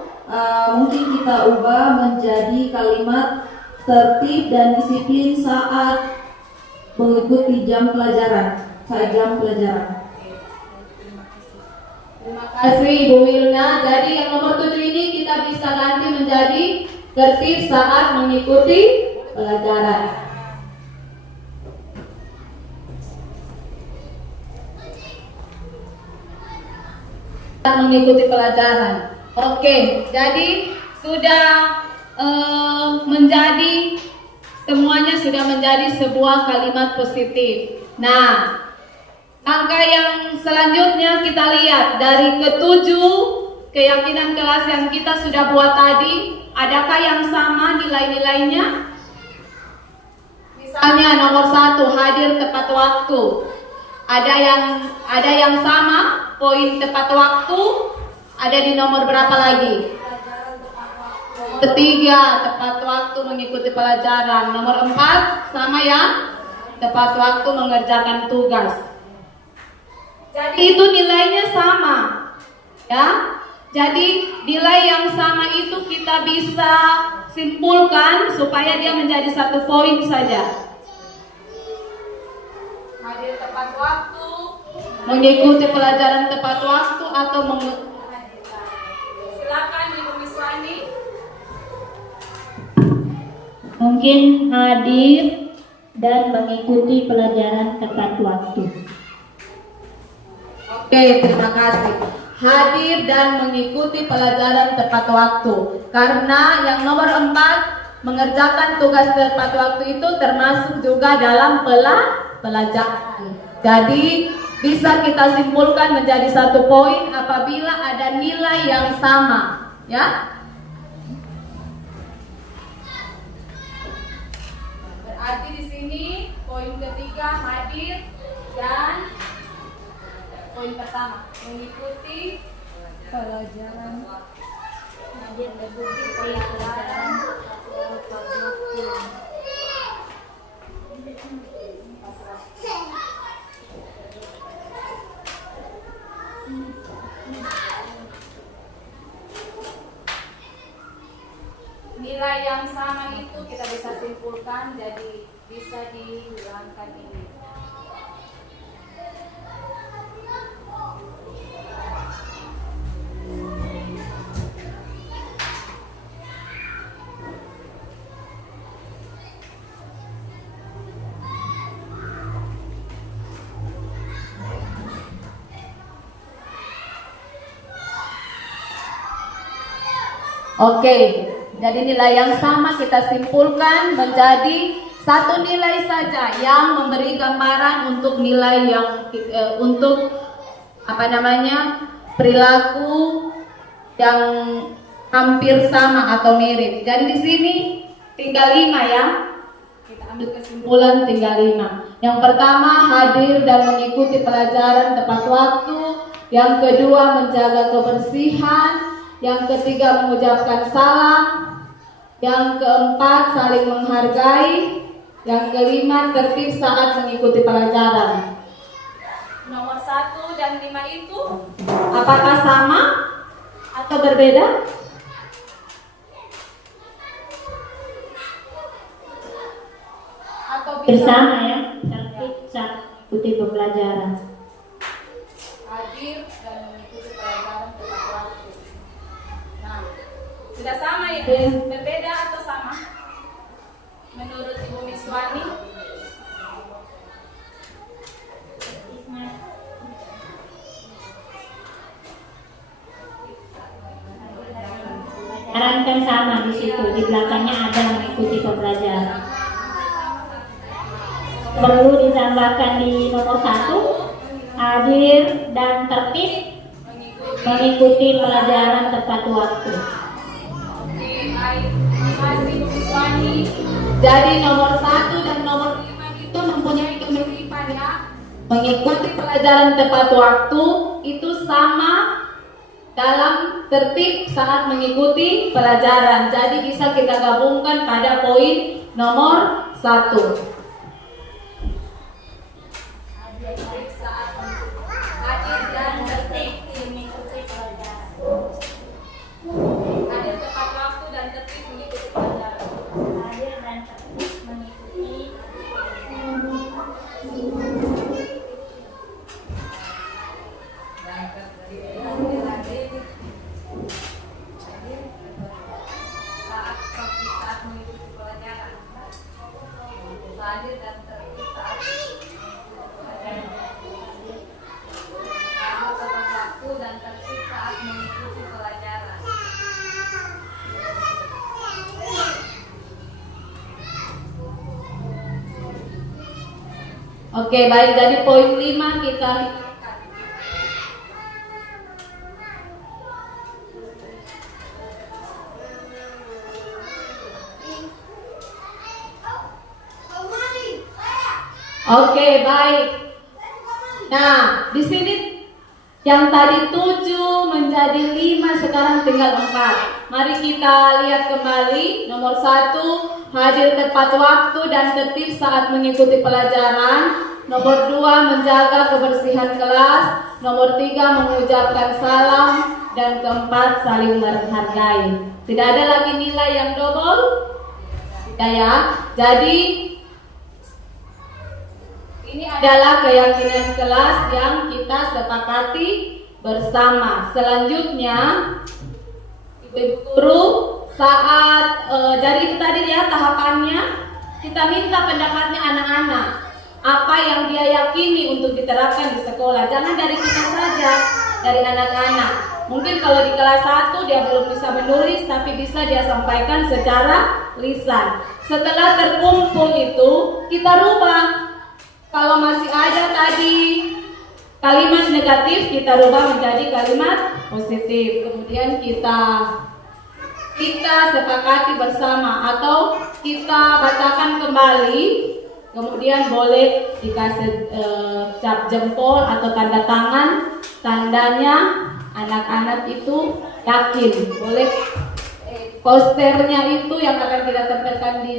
mungkin kita ubah menjadi kalimat tertib dan disiplin saat mengikuti jam pelajaran. Saat jam pelajaran. Terima kasih Ibu Wilna. Jadi yang nomor 7 ini kita bisa ganti menjadi tertib saat mengikuti pelajaran. Mengikuti pelajaran. Oke, jadi sudah menjadi semuanya sudah menjadi sebuah kalimat positif. Nah, angka yang selanjutnya kita lihat dari ketujuh keyakinan kelas yang kita sudah buat tadi, adakah yang sama nilai-nilainya? Misalnya nomor 1, hadir tepat waktu. Ada yang sama poin tepat waktu. Ada di nomor berapa lagi? Ketiga, tepat waktu mengikuti pelajaran. Nomor 4 sama ya, tepat waktu mengerjakan tugas. Jadi itu nilainya sama ya. Jadi nilai yang sama itu kita bisa simpulkan supaya dia menjadi 1 poin saja. Hadir tepat waktu, mengikuti pelajaran tepat waktu, atau silakan Ibu Miswani. Mungkin hadir dan mengikuti pelajaran tepat waktu. Oke, terima kasih. Hadir dan mengikuti pelajaran tepat waktu. Karena yang nomor 4, mengerjakan tugas tepat waktu itu termasuk juga dalam pelajaran. Jadi bisa kita simpulkan menjadi 1 poin apabila ada nilai yang sama, ya. Berarti di sini poin ketiga hadir dan poin pertama mengikuti pelajaran. Hadir mengikuti pelajaran tepat waktu. nilai yang sama itu kita bisa simpulkan jadi bisa dihilangkan ini. Oke, jadi nilai yang sama kita simpulkan menjadi satu nilai saja yang memberi gambaran untuk nilai yang untuk perilaku yang hampir sama atau mirip. Jadi di sini tinggal 5 ya. Kita ambil kesimpulan tinggal 5. Yang pertama, hadir dan mengikuti pelajaran tepat waktu. Yang kedua, menjaga kebersihan. Yang ketiga, mengucapkan salam. Yang keempat, saling menghargai. Yang kelima, tertib saat mengikuti pelajaran. Nomor 1 dan 5 itu apakah sama atau berbeda? Atau bisa Bersama ya, tertib saat mengikuti pembelajaran. hadir dan mengikuti pelajaran tepat waktu. Nah, sudah sama ya? Berbeda atau sama? Menurut Ibu Miswani? Pelajaran kan sama di situ, di belakangnya ada mengikuti pembelajaran. Perlu ditambahkan di nomor 1, hadir dan tertib mengikuti pelajaran tepat waktu. Oke, baik. Terima kasih Ibu Miswani. Jadi nomor 1 dan nomor 5 itu mempunyai kemiripan ya. Mengikuti pelajaran tepat waktu itu sama dalam tertib saat mengikuti pelajaran. Jadi bisa kita gabungkan pada poin nomor 1. Hadir dan tertib mengikuti pelajaran. Hadir tepat waktu dan tertib mengikuti pelajaran. Hadir dan tertib mengikuti saat mengikuti pelajaran. Hadir dan tertib saat tepat waktu dan tertib saat mengikuti pelajaran. Oke, baik, dari poin 5 kita Oke, baik. Nah, di sini yang tadi 7 menjadi 5, sekarang tinggal 4. Mari kita lihat kembali. Nomor 1, hadir tepat waktu dan tertib saat mengikuti pelajaran. Nomor 2, menjaga kebersihan kelas. Nomor 3, mengucapkan salam. Dan keempat, saling menghargai. Tidak ada lagi nilai yang double. Tidak ya. Jadi ini adalah keyakinan kelas yang kita sepakati bersama. Selanjutnya, Ibu Guru saat jadi itu tadi ya tahapannya, kita minta pendapatnya anak-anak. Apa yang dia yakini untuk diterapkan di sekolah. Jangan dari kita saja, dari anak-anak. Mungkin kalau di kelas 1 dia belum bisa menulis, tapi bisa dia sampaikan secara lisan. Setelah terkumpul itu, kita rubah. Kalau masih ada tadi kalimat negatif, kita rubah menjadi kalimat positif. Kemudian kita sepakati bersama atau kita bacakan kembali. Kemudian boleh dikasih cap jempol atau tanda tangan. Tandanya anak-anak itu yakin. Boleh posternya itu yang akan kita tempelkan di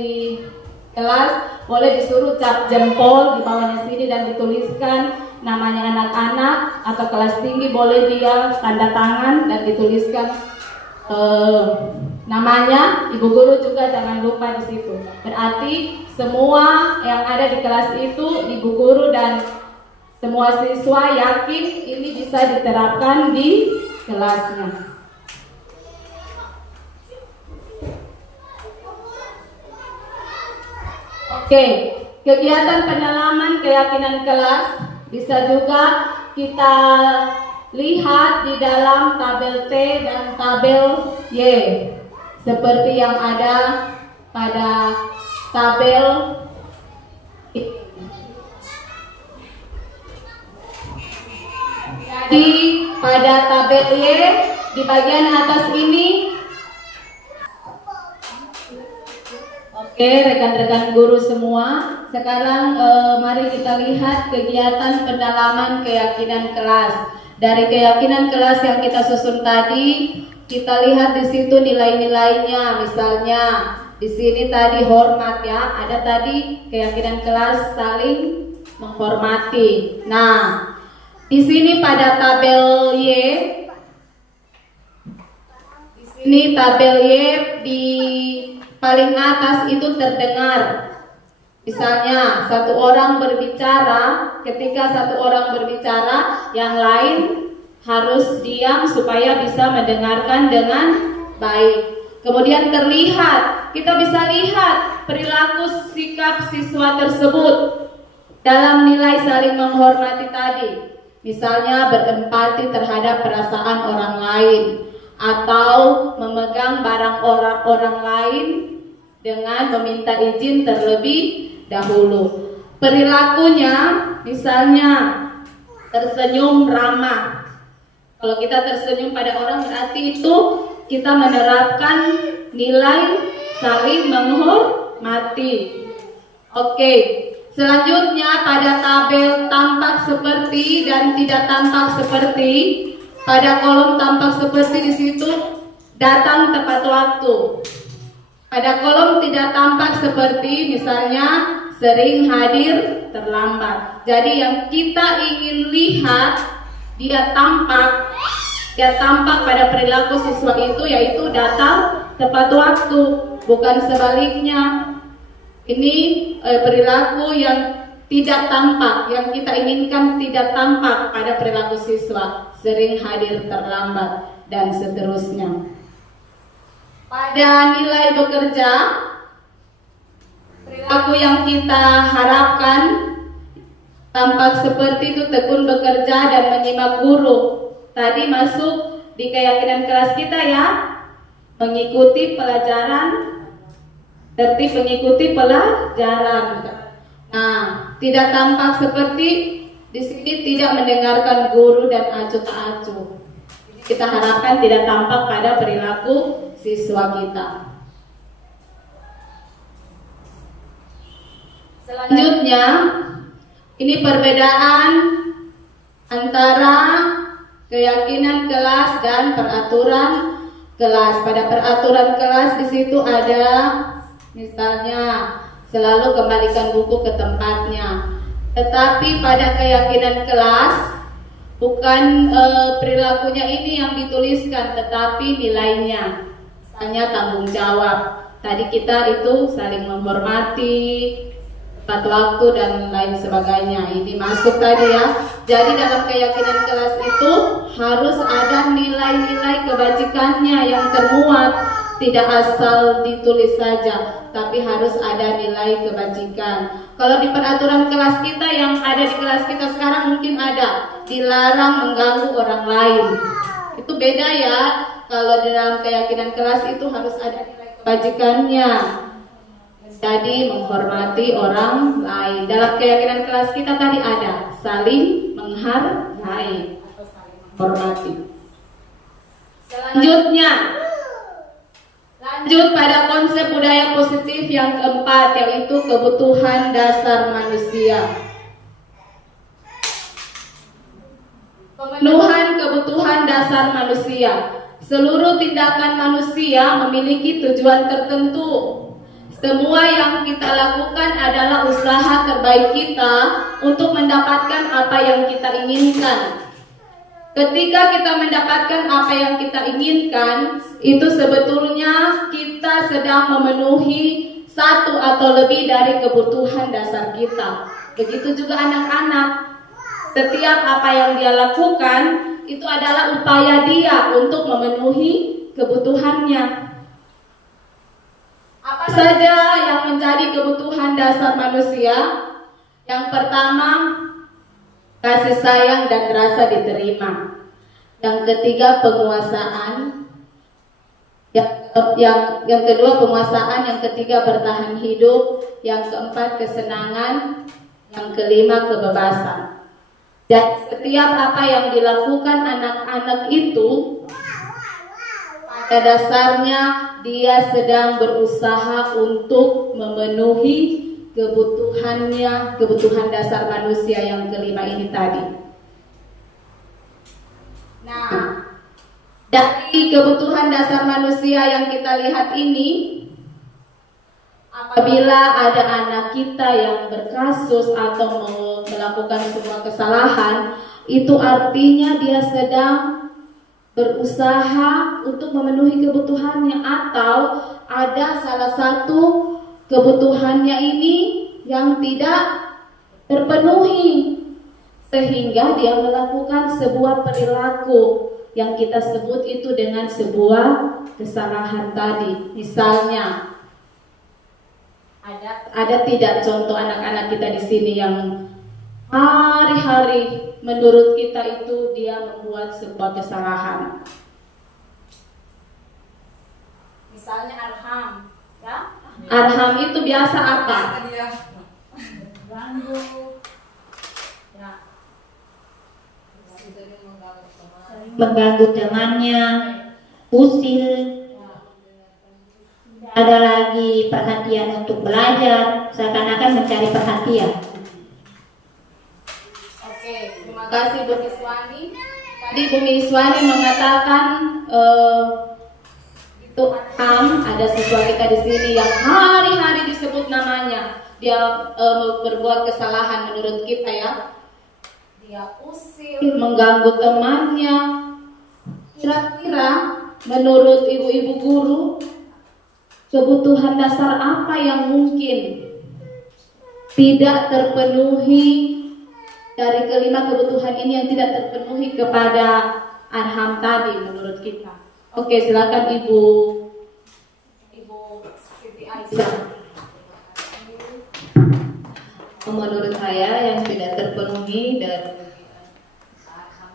kelas, boleh disuruh cap jempol di bawahnya sini dan dituliskan namanya anak-anak, atau kelas tinggi boleh dia tanda tangan dan dituliskan namanya, ibu guru juga jangan lupa di situ. Berarti semua yang ada di kelas itu, ibu guru dan semua siswa yakin ini bisa diterapkan di kelasnya. Oke, kegiatan pendalaman keyakinan kelas bisa juga kita lihat di dalam tabel T dan tabel Y, seperti yang ada pada tabel ini. Jadi pada tabel Y di bagian atas ini, oke rekan-rekan guru semua, sekarang mari kita lihat kegiatan pendalaman keyakinan kelas. Dari keyakinan kelas yang kita susun tadi, kita lihat di situ nilai-nilainya. Misalnya di sini tadi hormat ya, ada tadi keyakinan kelas saling menghormati. Nah, di sini pada tabel Y, di sini tabel Y di paling atas itu terdengar. Misalnya satu orang berbicara, ketika satu orang berbicara, yang lain harus diam supaya bisa mendengarkan dengan baik. Kemudian terlihat, kita bisa lihat perilaku sikap siswa tersebut dalam nilai saling menghormati tadi. Misalnya berempati terhadap perasaan orang lain, atau memegang barang orang lain dengan meminta izin terlebih dahulu. Perilakunya misalnya tersenyum ramah. Kalau kita tersenyum pada orang berarti itu kita menerapkan nilai saling menghormati. Oke, selanjutnya pada tabel tampak seperti dan tidak tampak seperti. Pada kolom tampak seperti di situ datang tepat waktu. Pada kolom tidak tampak seperti, misalnya sering hadir terlambat. Jadi yang kita ingin lihat dia tampak pada perilaku siswa itu, yaitu datang tepat waktu, bukan sebaliknya. Ini perilaku yang tidak tampak, yang kita inginkan tidak tampak pada perilaku siswa, sering hadir terlambat dan seterusnya. Pada nilai bekerja, perilaku yang kita harapkan tampak seperti itu tekun bekerja dan menyimak guru. Tadi masuk di keyakinan kelas kita ya, mengikuti pelajaran, tertib mengikuti pelajaran. Nah, tidak tampak seperti di sini tidak mendengarkan guru dan acuh tak acuh. Kita harapkan tidak tampak pada perilaku siswa kita. Selanjutnya, ini perbedaan antara keyakinan kelas dan peraturan kelas. Pada peraturan kelas di situ ada misalnya selalu kembalikan buku ke tempatnya. Tetapi pada keyakinan kelas bukan perilakunya ini yang dituliskan, tetapi nilainya. Misalnya tanggung jawab. Tadi kita itu saling menghormati, tepat waktu dan lain sebagainya. Ini masuk tadi ya. Jadi dalam keyakinan kelas itu harus ada nilai-nilai kebajikannya yang termuat. Tidak asal ditulis saja, tapi harus ada nilai kebajikan. Kalau di peraturan kelas kita yang ada di kelas kita sekarang mungkin ada dilarang mengganggu orang lain. Itu beda ya. Kalau di dalam keyakinan kelas itu harus ada nilai kebajikannya. Jadi menghormati orang lain. Dalam keyakinan kelas kita tadi ada saling menghargai, menghormati. Selanjutnya, lanjut pada konsep budaya positif yang keempat, yaitu kebutuhan dasar manusia. Pemenuhan kebutuhan dasar manusia. Seluruh tindakan manusia memiliki tujuan tertentu. Semua yang kita lakukan adalah usaha terbaik kita untuk mendapatkan apa yang kita inginkan. ketika kita mendapatkan apa yang kita inginkan, itu sebetulnya kita sedang memenuhi satu atau lebih dari kebutuhan dasar kita. Begitu juga anak-anak. Setiap apa yang dia lakukan itu adalah upaya dia untuk memenuhi kebutuhannya. Apa saja yang menjadi kebutuhan dasar manusia? Yang pertama, kasih sayang dan rasa diterima. Yang ketiga, penguasaan. Yang kedua, penguasaan. Yang ketiga, bertahan hidup. Yang keempat, kesenangan. Yang kelima, kebebasan. Dan setiap apa yang dilakukan anak-anak itu, pada dasarnya dia sedang berusaha untuk memenuhi kebutuhannya, kebutuhan dasar manusia yang kelima ini tadi. Nah, dari kebutuhan dasar manusia yang kita lihat ini, apabila ada anak kita yang berkasus atau melakukan sebuah kesalahan, itu artinya dia sedang berusaha untuk memenuhi kebutuhannya, atau ada salah satu kebutuhannya ini yang tidak terpenuhi, sehingga dia melakukan sebuah perilaku yang kita sebut itu dengan sebuah kesalahan tadi. Misalnya, ada tidak contoh anak-anak kita di sini yang hari-hari menurut kita itu dia membuat sebuah kesalahan. Misalnya Arham, ya? Arham itu biasa apa? Ganggu. Ya. Mengganggu temannya, usil, tidak ada lagi perhatian untuk belajar, seakan-akan mencari perhatian. Oke, terima kasih Bu Iswani. Tadi Bu Iswani mengatakan itu ada siswa kita di sini yang hari-hari disebut namanya, dia berbuat kesalahan menurut kita ya. Dia usil, mengganggu temannya. Kira-kira menurut ibu-ibu guru, kebutuhan dasar apa yang mungkin tidak terpenuhi dari kelima kebutuhan ini yang tidak terpenuhi kepada Arham tadi menurut kita? Oke, silakan Ibu Siti Aisyah. Menurut saya yang tidak terpenuhi dari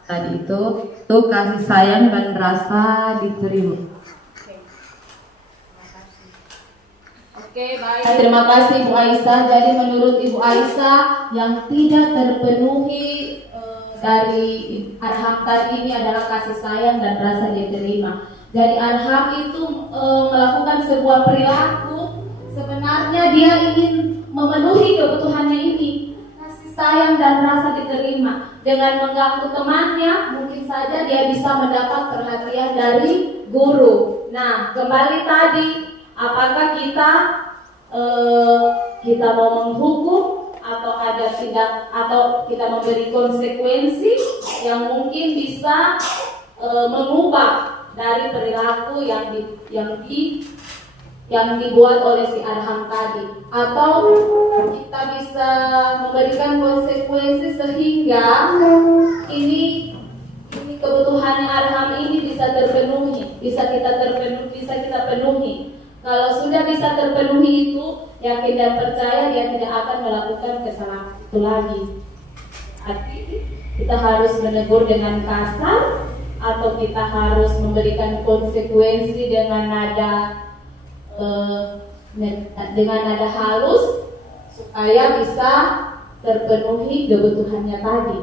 tadi itu kasih sayang dan rasa diterima. Oke, baik. Terima kasih Ibu Aisyah. Jadi menurut Ibu Aisyah yang tidak terpenuhi dari Arham tadi ini adalah kasih sayang dan rasa diterima. Jadi Arham itu melakukan sebuah perilaku, sebenarnya dia ingin memenuhi kebutuhannya ini, kasih sayang dan rasa diterima. Dengan mengganggu temannya, mungkin saja dia bisa mendapat perhatian dari guru. Nah, kembali tadi, apakah kita mau menghukum atau kita memberi konsekuensi yang mungkin bisa mengubah dari perilaku yang dibuat oleh si Arham tadi, atau kita bisa memberikan konsekuensi sehingga ini kebutuhannya Arham ini bisa terpenuhi, bisa kita penuhi. Kalau sudah bisa terpenuhi itu, yakin dan percaya dia tidak akan melakukan kesalahan itu lagi. Artinya kita harus menegur dengan kasar, atau kita harus memberikan konsekuensi dengan nada halus supaya bisa terpenuhi kebutuhannya tadi.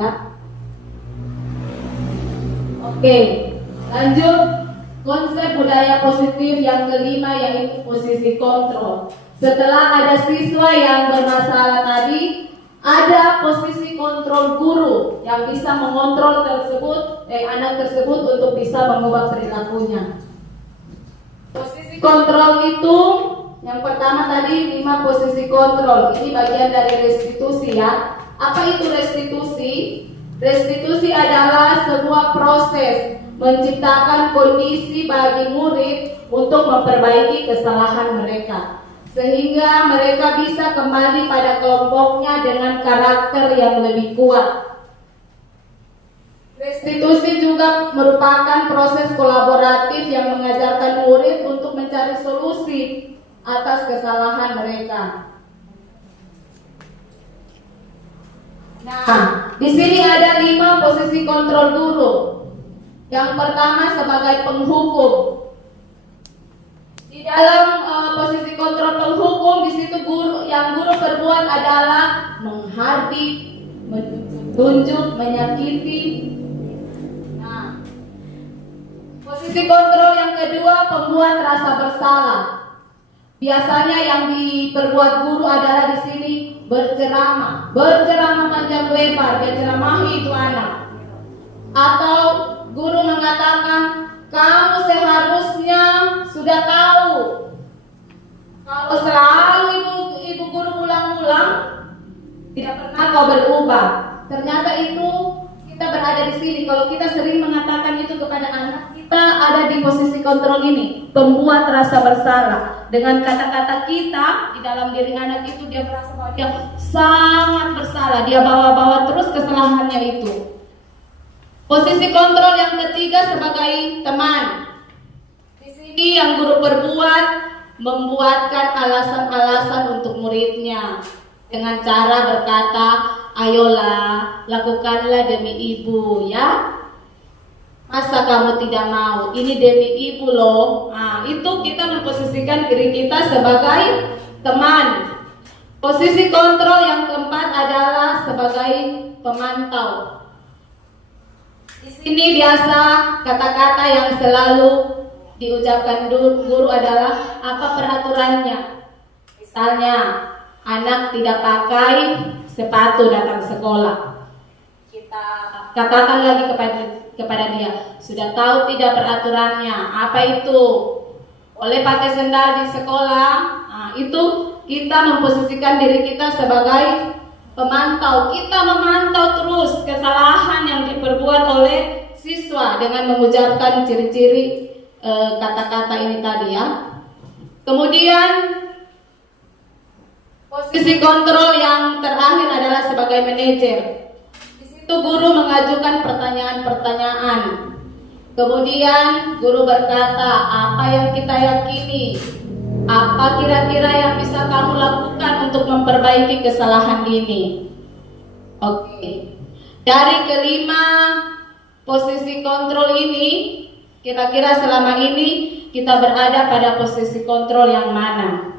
Ya. Oke, lanjut. Konsep budaya positif yang kelima yaitu posisi kontrol. Setelah ada siswa yang bermasalah tadi, ada posisi kontrol guru yang bisa mengontrol anak tersebut untuk bisa mengubah perilakunya. Posisi kontrol itu yang pertama tadi 5 posisi kontrol. Ini bagian dari restitusi ya. Apa itu restitusi? Restitusi adalah sebuah proses menciptakan kondisi bagi murid untuk memperbaiki kesalahan mereka, sehingga mereka bisa kembali pada kelompoknya dengan karakter yang lebih kuat. Restitusi juga merupakan proses kolaboratif yang mengajarkan murid untuk mencari solusi atas kesalahan mereka. Nah, di sini ada 5 posisi kontrol guru. Yang pertama sebagai penghukum. Di dalam posisi kontrol penghukum, di situ guru perbuat adalah menghardik, menunjuk, menyakiti. Nah, posisi kontrol yang kedua pembuat rasa bersalah. Biasanya yang diperbuat guru adalah di sini berceramah panjang lebar, dia ceramahi itu anak. Atau guru mengatakan, kamu seharusnya sudah tahu. Kalau selalu ibu guru ulang-ulang, tidak pernah kau berubah. Ternyata itu kita berada di sini. Kalau kita sering mengatakan itu kepada anak, kita ada di posisi kontrol ini, pembuat rasa bersalah. Dengan kata-kata kita di dalam diri anak itu, dia merasa bahwa dia sangat bersalah. Dia bawa-bawa terus kesalahannya itu. Posisi kontrol yang ketiga sebagai teman. Di sini yang guru perbuat membuatkan alasan-alasan untuk muridnya dengan cara berkata, ayolah, lakukanlah demi ibu ya. Masa kamu tidak mau? Ini demi ibu loh. Nah, itu kita memposisikan diri kita sebagai teman. Posisi kontrol yang keempat adalah sebagai pemantau. Di sini biasa kata-kata yang selalu diucapkan guru adalah apa peraturannya. Misalnya, anak tidak pakai sepatu datang sekolah. Kita katakan lagi kepada dia, sudah tahu tidak peraturannya? Apa itu? Boleh pakai sendal di sekolah? Nah, itu kita memposisikan diri kita sebagai pemantau. Kita memantau terus kesalahan yang diperbuat oleh siswa dengan mengucapkan ciri-ciri kata-kata ini tadi ya. Kemudian posisi kontrol yang terakhir adalah sebagai manajer. Itu guru mengajukan pertanyaan-pertanyaan. Kemudian guru berkata, apa yang kita yakini? Apa kira-kira yang bisa kamu lakukan untuk memperbaiki kesalahan ini? Oke. Dari kelima posisi kontrol ini, kira-kira selama ini kita berada pada posisi kontrol yang mana?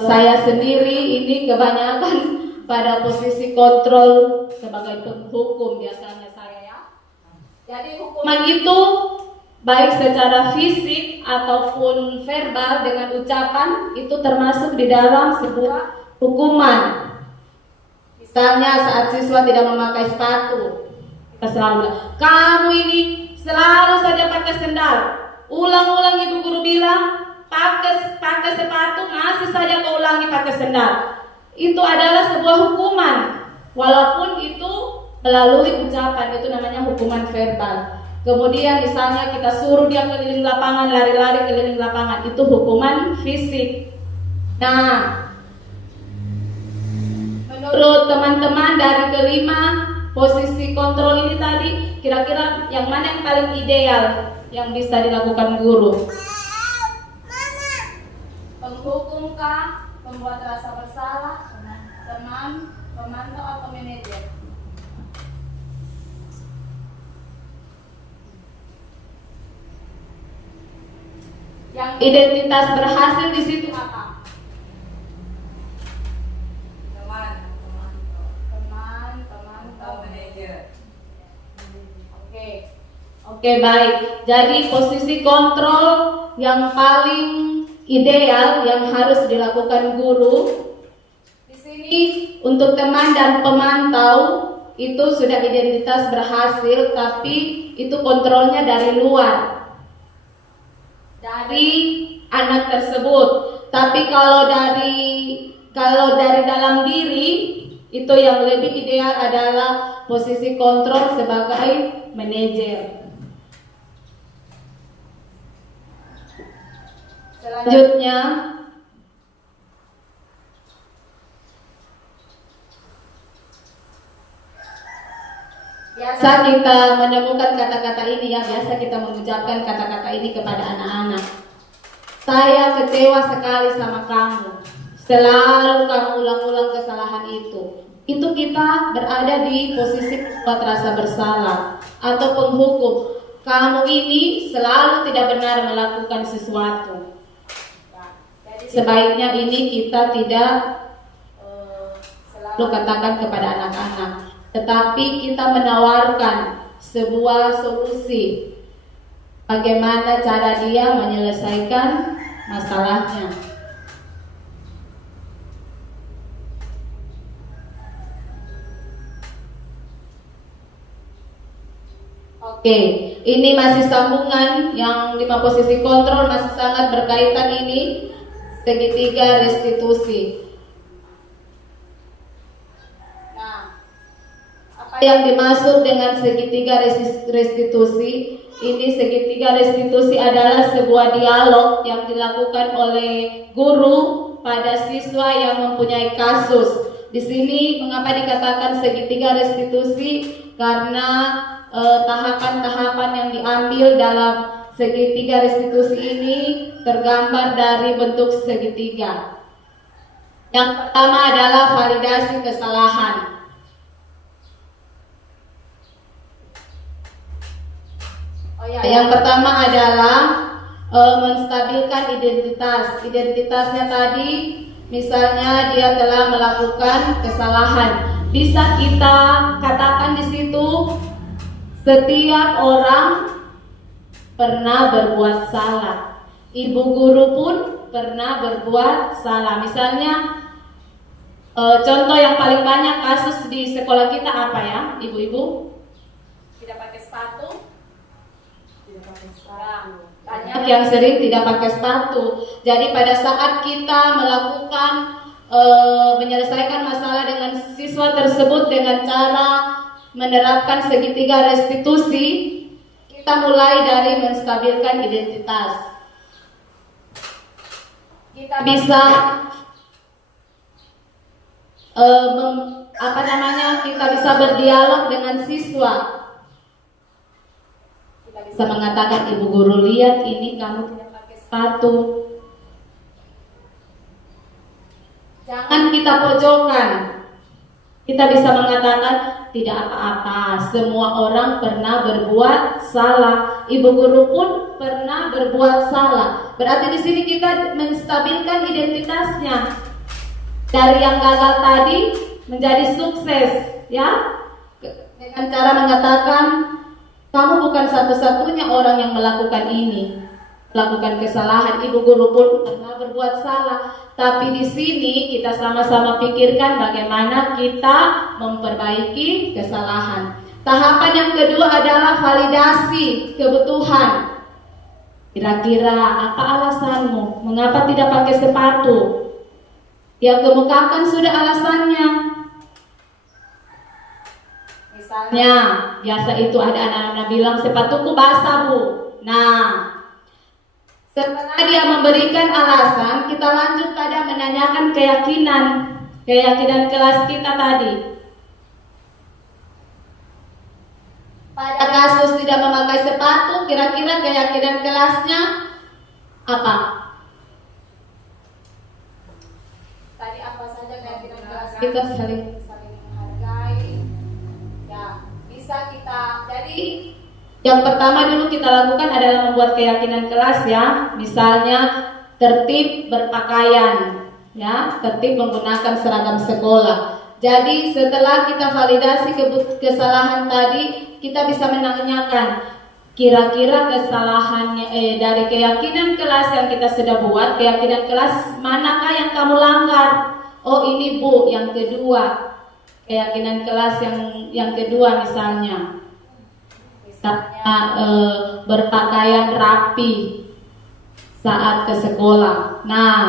Saya sendiri ini kebanyakan pada posisi kontrol sebagai penghukum biasanya saya ya. Jadi hukuman itu baik secara fisik ataupun verbal dengan ucapan itu termasuk di dalam sebuah hukuman. Misalnya saat siswa tidak memakai sepatu, kita selalu bilang, kamu ini selalu saja pakai sendal. Ulang-ulang ibu guru bilang, pakai sepatu, masih saja kau ulangi pakai sendal. Itu adalah sebuah hukuman, walaupun itu melalui ucapan, itu namanya hukuman verbal. Kemudian misalnya kita suruh dia keliling lapangan, lari-lari keliling lapangan, itu hukuman fisik. Nah, menurut teman-teman dari kelima posisi kontrol ini tadi, kira-kira yang mana yang paling ideal yang bisa dilakukan guru? Penghukumkah, pembuat rasa bersalah, teman, pemantau atau manajer? Yang identitas berhasil di situ apa? Teman, pemantau, manajer. Oke, baik. Jadi posisi kontrol yang paling ideal yang harus dilakukan guru di sini untuk teman dan pemantau itu sudah identitas berhasil, tapi itu kontrolnya dari luar, dari anak tersebut. Tapi kalau dari Kalau dari dalam diri, itu yang lebih ideal adalah posisi kontrol sebagai manajer. Selanjutnya, biasa kita menemukan kata-kata ini ya, biasa kita mengucapkan kata-kata ini kepada anak-anak. Saya kecewa sekali sama kamu. Selalu kamu ulang-ulang kesalahan itu. Itu kita berada di posisi membuat rasa bersalah atau penghukum. Kamu ini selalu tidak benar melakukan sesuatu. Jadi sebaiknya ini kita tidak selalu katakan kepada anak-anak, tetapi kita menawarkan sebuah solusi bagaimana cara dia menyelesaikan masalahnya. Oke, ini masih sambungan yang 5 posisi kontrol, masih sangat berkaitan ini segitiga restitusi. Nah, apa yang dimaksud dengan segitiga restitusi? Ini segitiga restitusi adalah sebuah dialog yang dilakukan oleh guru pada siswa yang mempunyai kasus. Di sini mengapa dikatakan segitiga restitusi? Karena tahapan-tahapan yang diambil dalam segitiga restitusi ini tergambar dari bentuk segitiga. Yang pertama adalah validasi kesalahan. Yang pertama adalah menstabilkan identitas. Identitasnya tadi, misalnya dia telah melakukan kesalahan. Bisa kita katakan di situ, setiap orang pernah berbuat salah. Ibu guru pun pernah berbuat salah. Misalnya, contoh yang paling banyak kasus di sekolah kita apa ya, ibu-ibu? Tidak pakai sepatu. Banyak yang sering tidak pakai sepatu. Jadi pada saat kita melakukan menyelesaikan masalah dengan siswa tersebut dengan cara menerapkan segitiga restitusi, kita mulai dari menstabilkan identitas. Kita bisa kita bisa berdialog dengan siswa. Kita bisa mengatakan, ibu guru lihat ini kamu tidak pakai sepatu. Jangan kita pojokkan. Kita bisa mengatakan tidak apa-apa, semua orang pernah berbuat salah. Ibu guru pun pernah berbuat salah. Berarti di sini kita menstabilkan identitasnya. Dari yang gagal tadi menjadi sukses, ya. Dengan cara mengatakan kamu bukan satu-satunya orang yang melakukan ini, melakukan kesalahan. Ibu guru pun pernah berbuat salah. Tapi di sini kita sama-sama pikirkan bagaimana kita memperbaiki kesalahan. Tahapan yang kedua adalah validasi kebutuhan. Kira-kira apa alasanmu? Mengapa tidak pakai sepatu? Yang kemukakan sudah alasannya. Misalnya, biasa itu ada anak-anak bilang sepatuku basah bu. Nah, setelah dia memberikan alasan, kita lanjut pada menanyakan keyakinan kelas kita tadi. Pada kasus tidak memakai sepatu, kira-kira keyakinan kelasnya apa? Tadi apa saja keyakinan kelas kita? Saling menghargai. Ya, bisa kita. Jadi yang pertama dulu kita lakukan adalah membuat keyakinan kelas ya. Misalnya tertib berpakaian, ya, tertib menggunakan seragam sekolah. Jadi setelah kita validasi kesalahan tadi, kita bisa menanyakan kira-kira kesalahannya dari keyakinan kelas yang kita sudah buat, keyakinan kelas manakah yang kamu langgar? Oh ini bu, yang kedua. Keyakinan kelas yang kedua misalnya berpakaian rapi saat ke sekolah. Nah,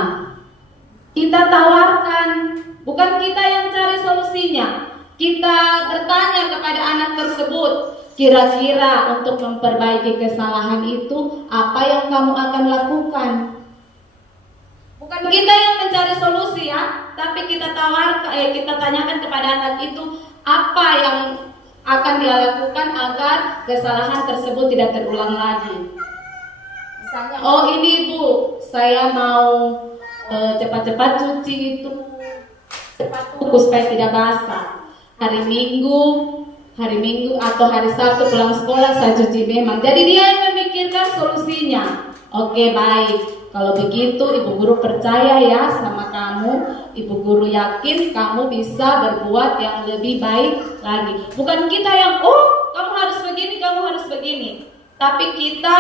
kita tawarkan Bukan kita yang cari solusinya. Kita bertanya kepada anak tersebut, kira-kira untuk memperbaiki kesalahan itu apa yang kamu akan lakukan? Bukan kita yang mencari solusi ya, tapi kita tanyakan kepada anak itu apa yang akan dia lakukan agar kesalahan tersebut tidak terulang lagi. Misalnya, oh ini Bu, saya mau cepat-cepat cuci itu sepatuku supaya tidak basah. Hari Minggu atau hari Sabtu pulang sekolah saya cuci memang. Jadi dia yang memikirkan solusinya. Oke, baik. Kalau begitu Ibu Guru percaya ya sama kamu. Ibu Guru yakin kamu bisa berbuat yang lebih baik lagi. Bukan kita yang kamu harus begini, kamu harus begini. Tapi kita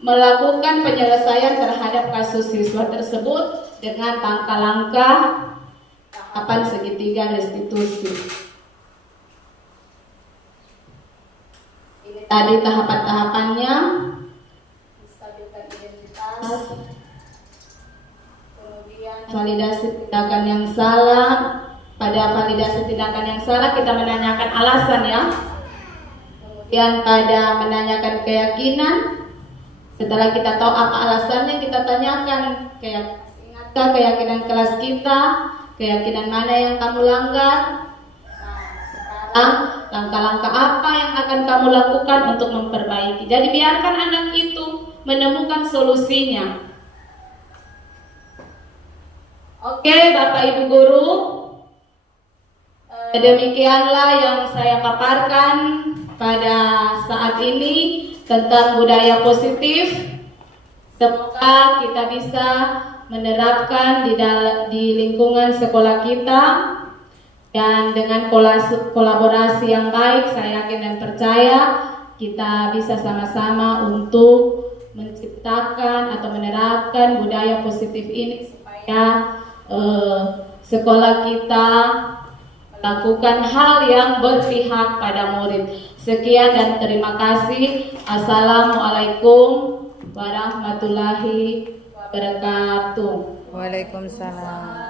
melakukan penyelesaian terhadap kasus siswa tersebut dengan langkah-langkah tahapan segitiga restitusi. Ini tadi tahapan-tahapannya. Stabilkan identitas, kemudian validasi tindakan yang salah. Pada validasi tindakan yang salah kita menanyakan alasan ya. Kemudian pada menanyakan keyakinan, setelah kita tahu apa alasannya, kita tanyakan ingatkah keyakinan kelas kita, keyakinan mana yang kamu langgar. Sekarang langkah-langkah apa yang akan kamu lakukan untuk memperbaiki. Jadi biarkan anak itu menemukan solusinya. Oke, Bapak Ibu Guru, demikianlah yang saya paparkan pada saat ini tentang budaya positif. Semoga kita bisa menerapkan di lingkungan sekolah kita, dan dengan kolaborasi yang baik, saya yakin dan percaya kita bisa sama-sama untuk menciptakan atau menerapkan budaya positif ini supaya sekolah kita melakukan hal yang berpihak pada murid. Sekian dan terima kasih. Assalamualaikum warahmatullahi wabarakatuh. Waalaikumsalam.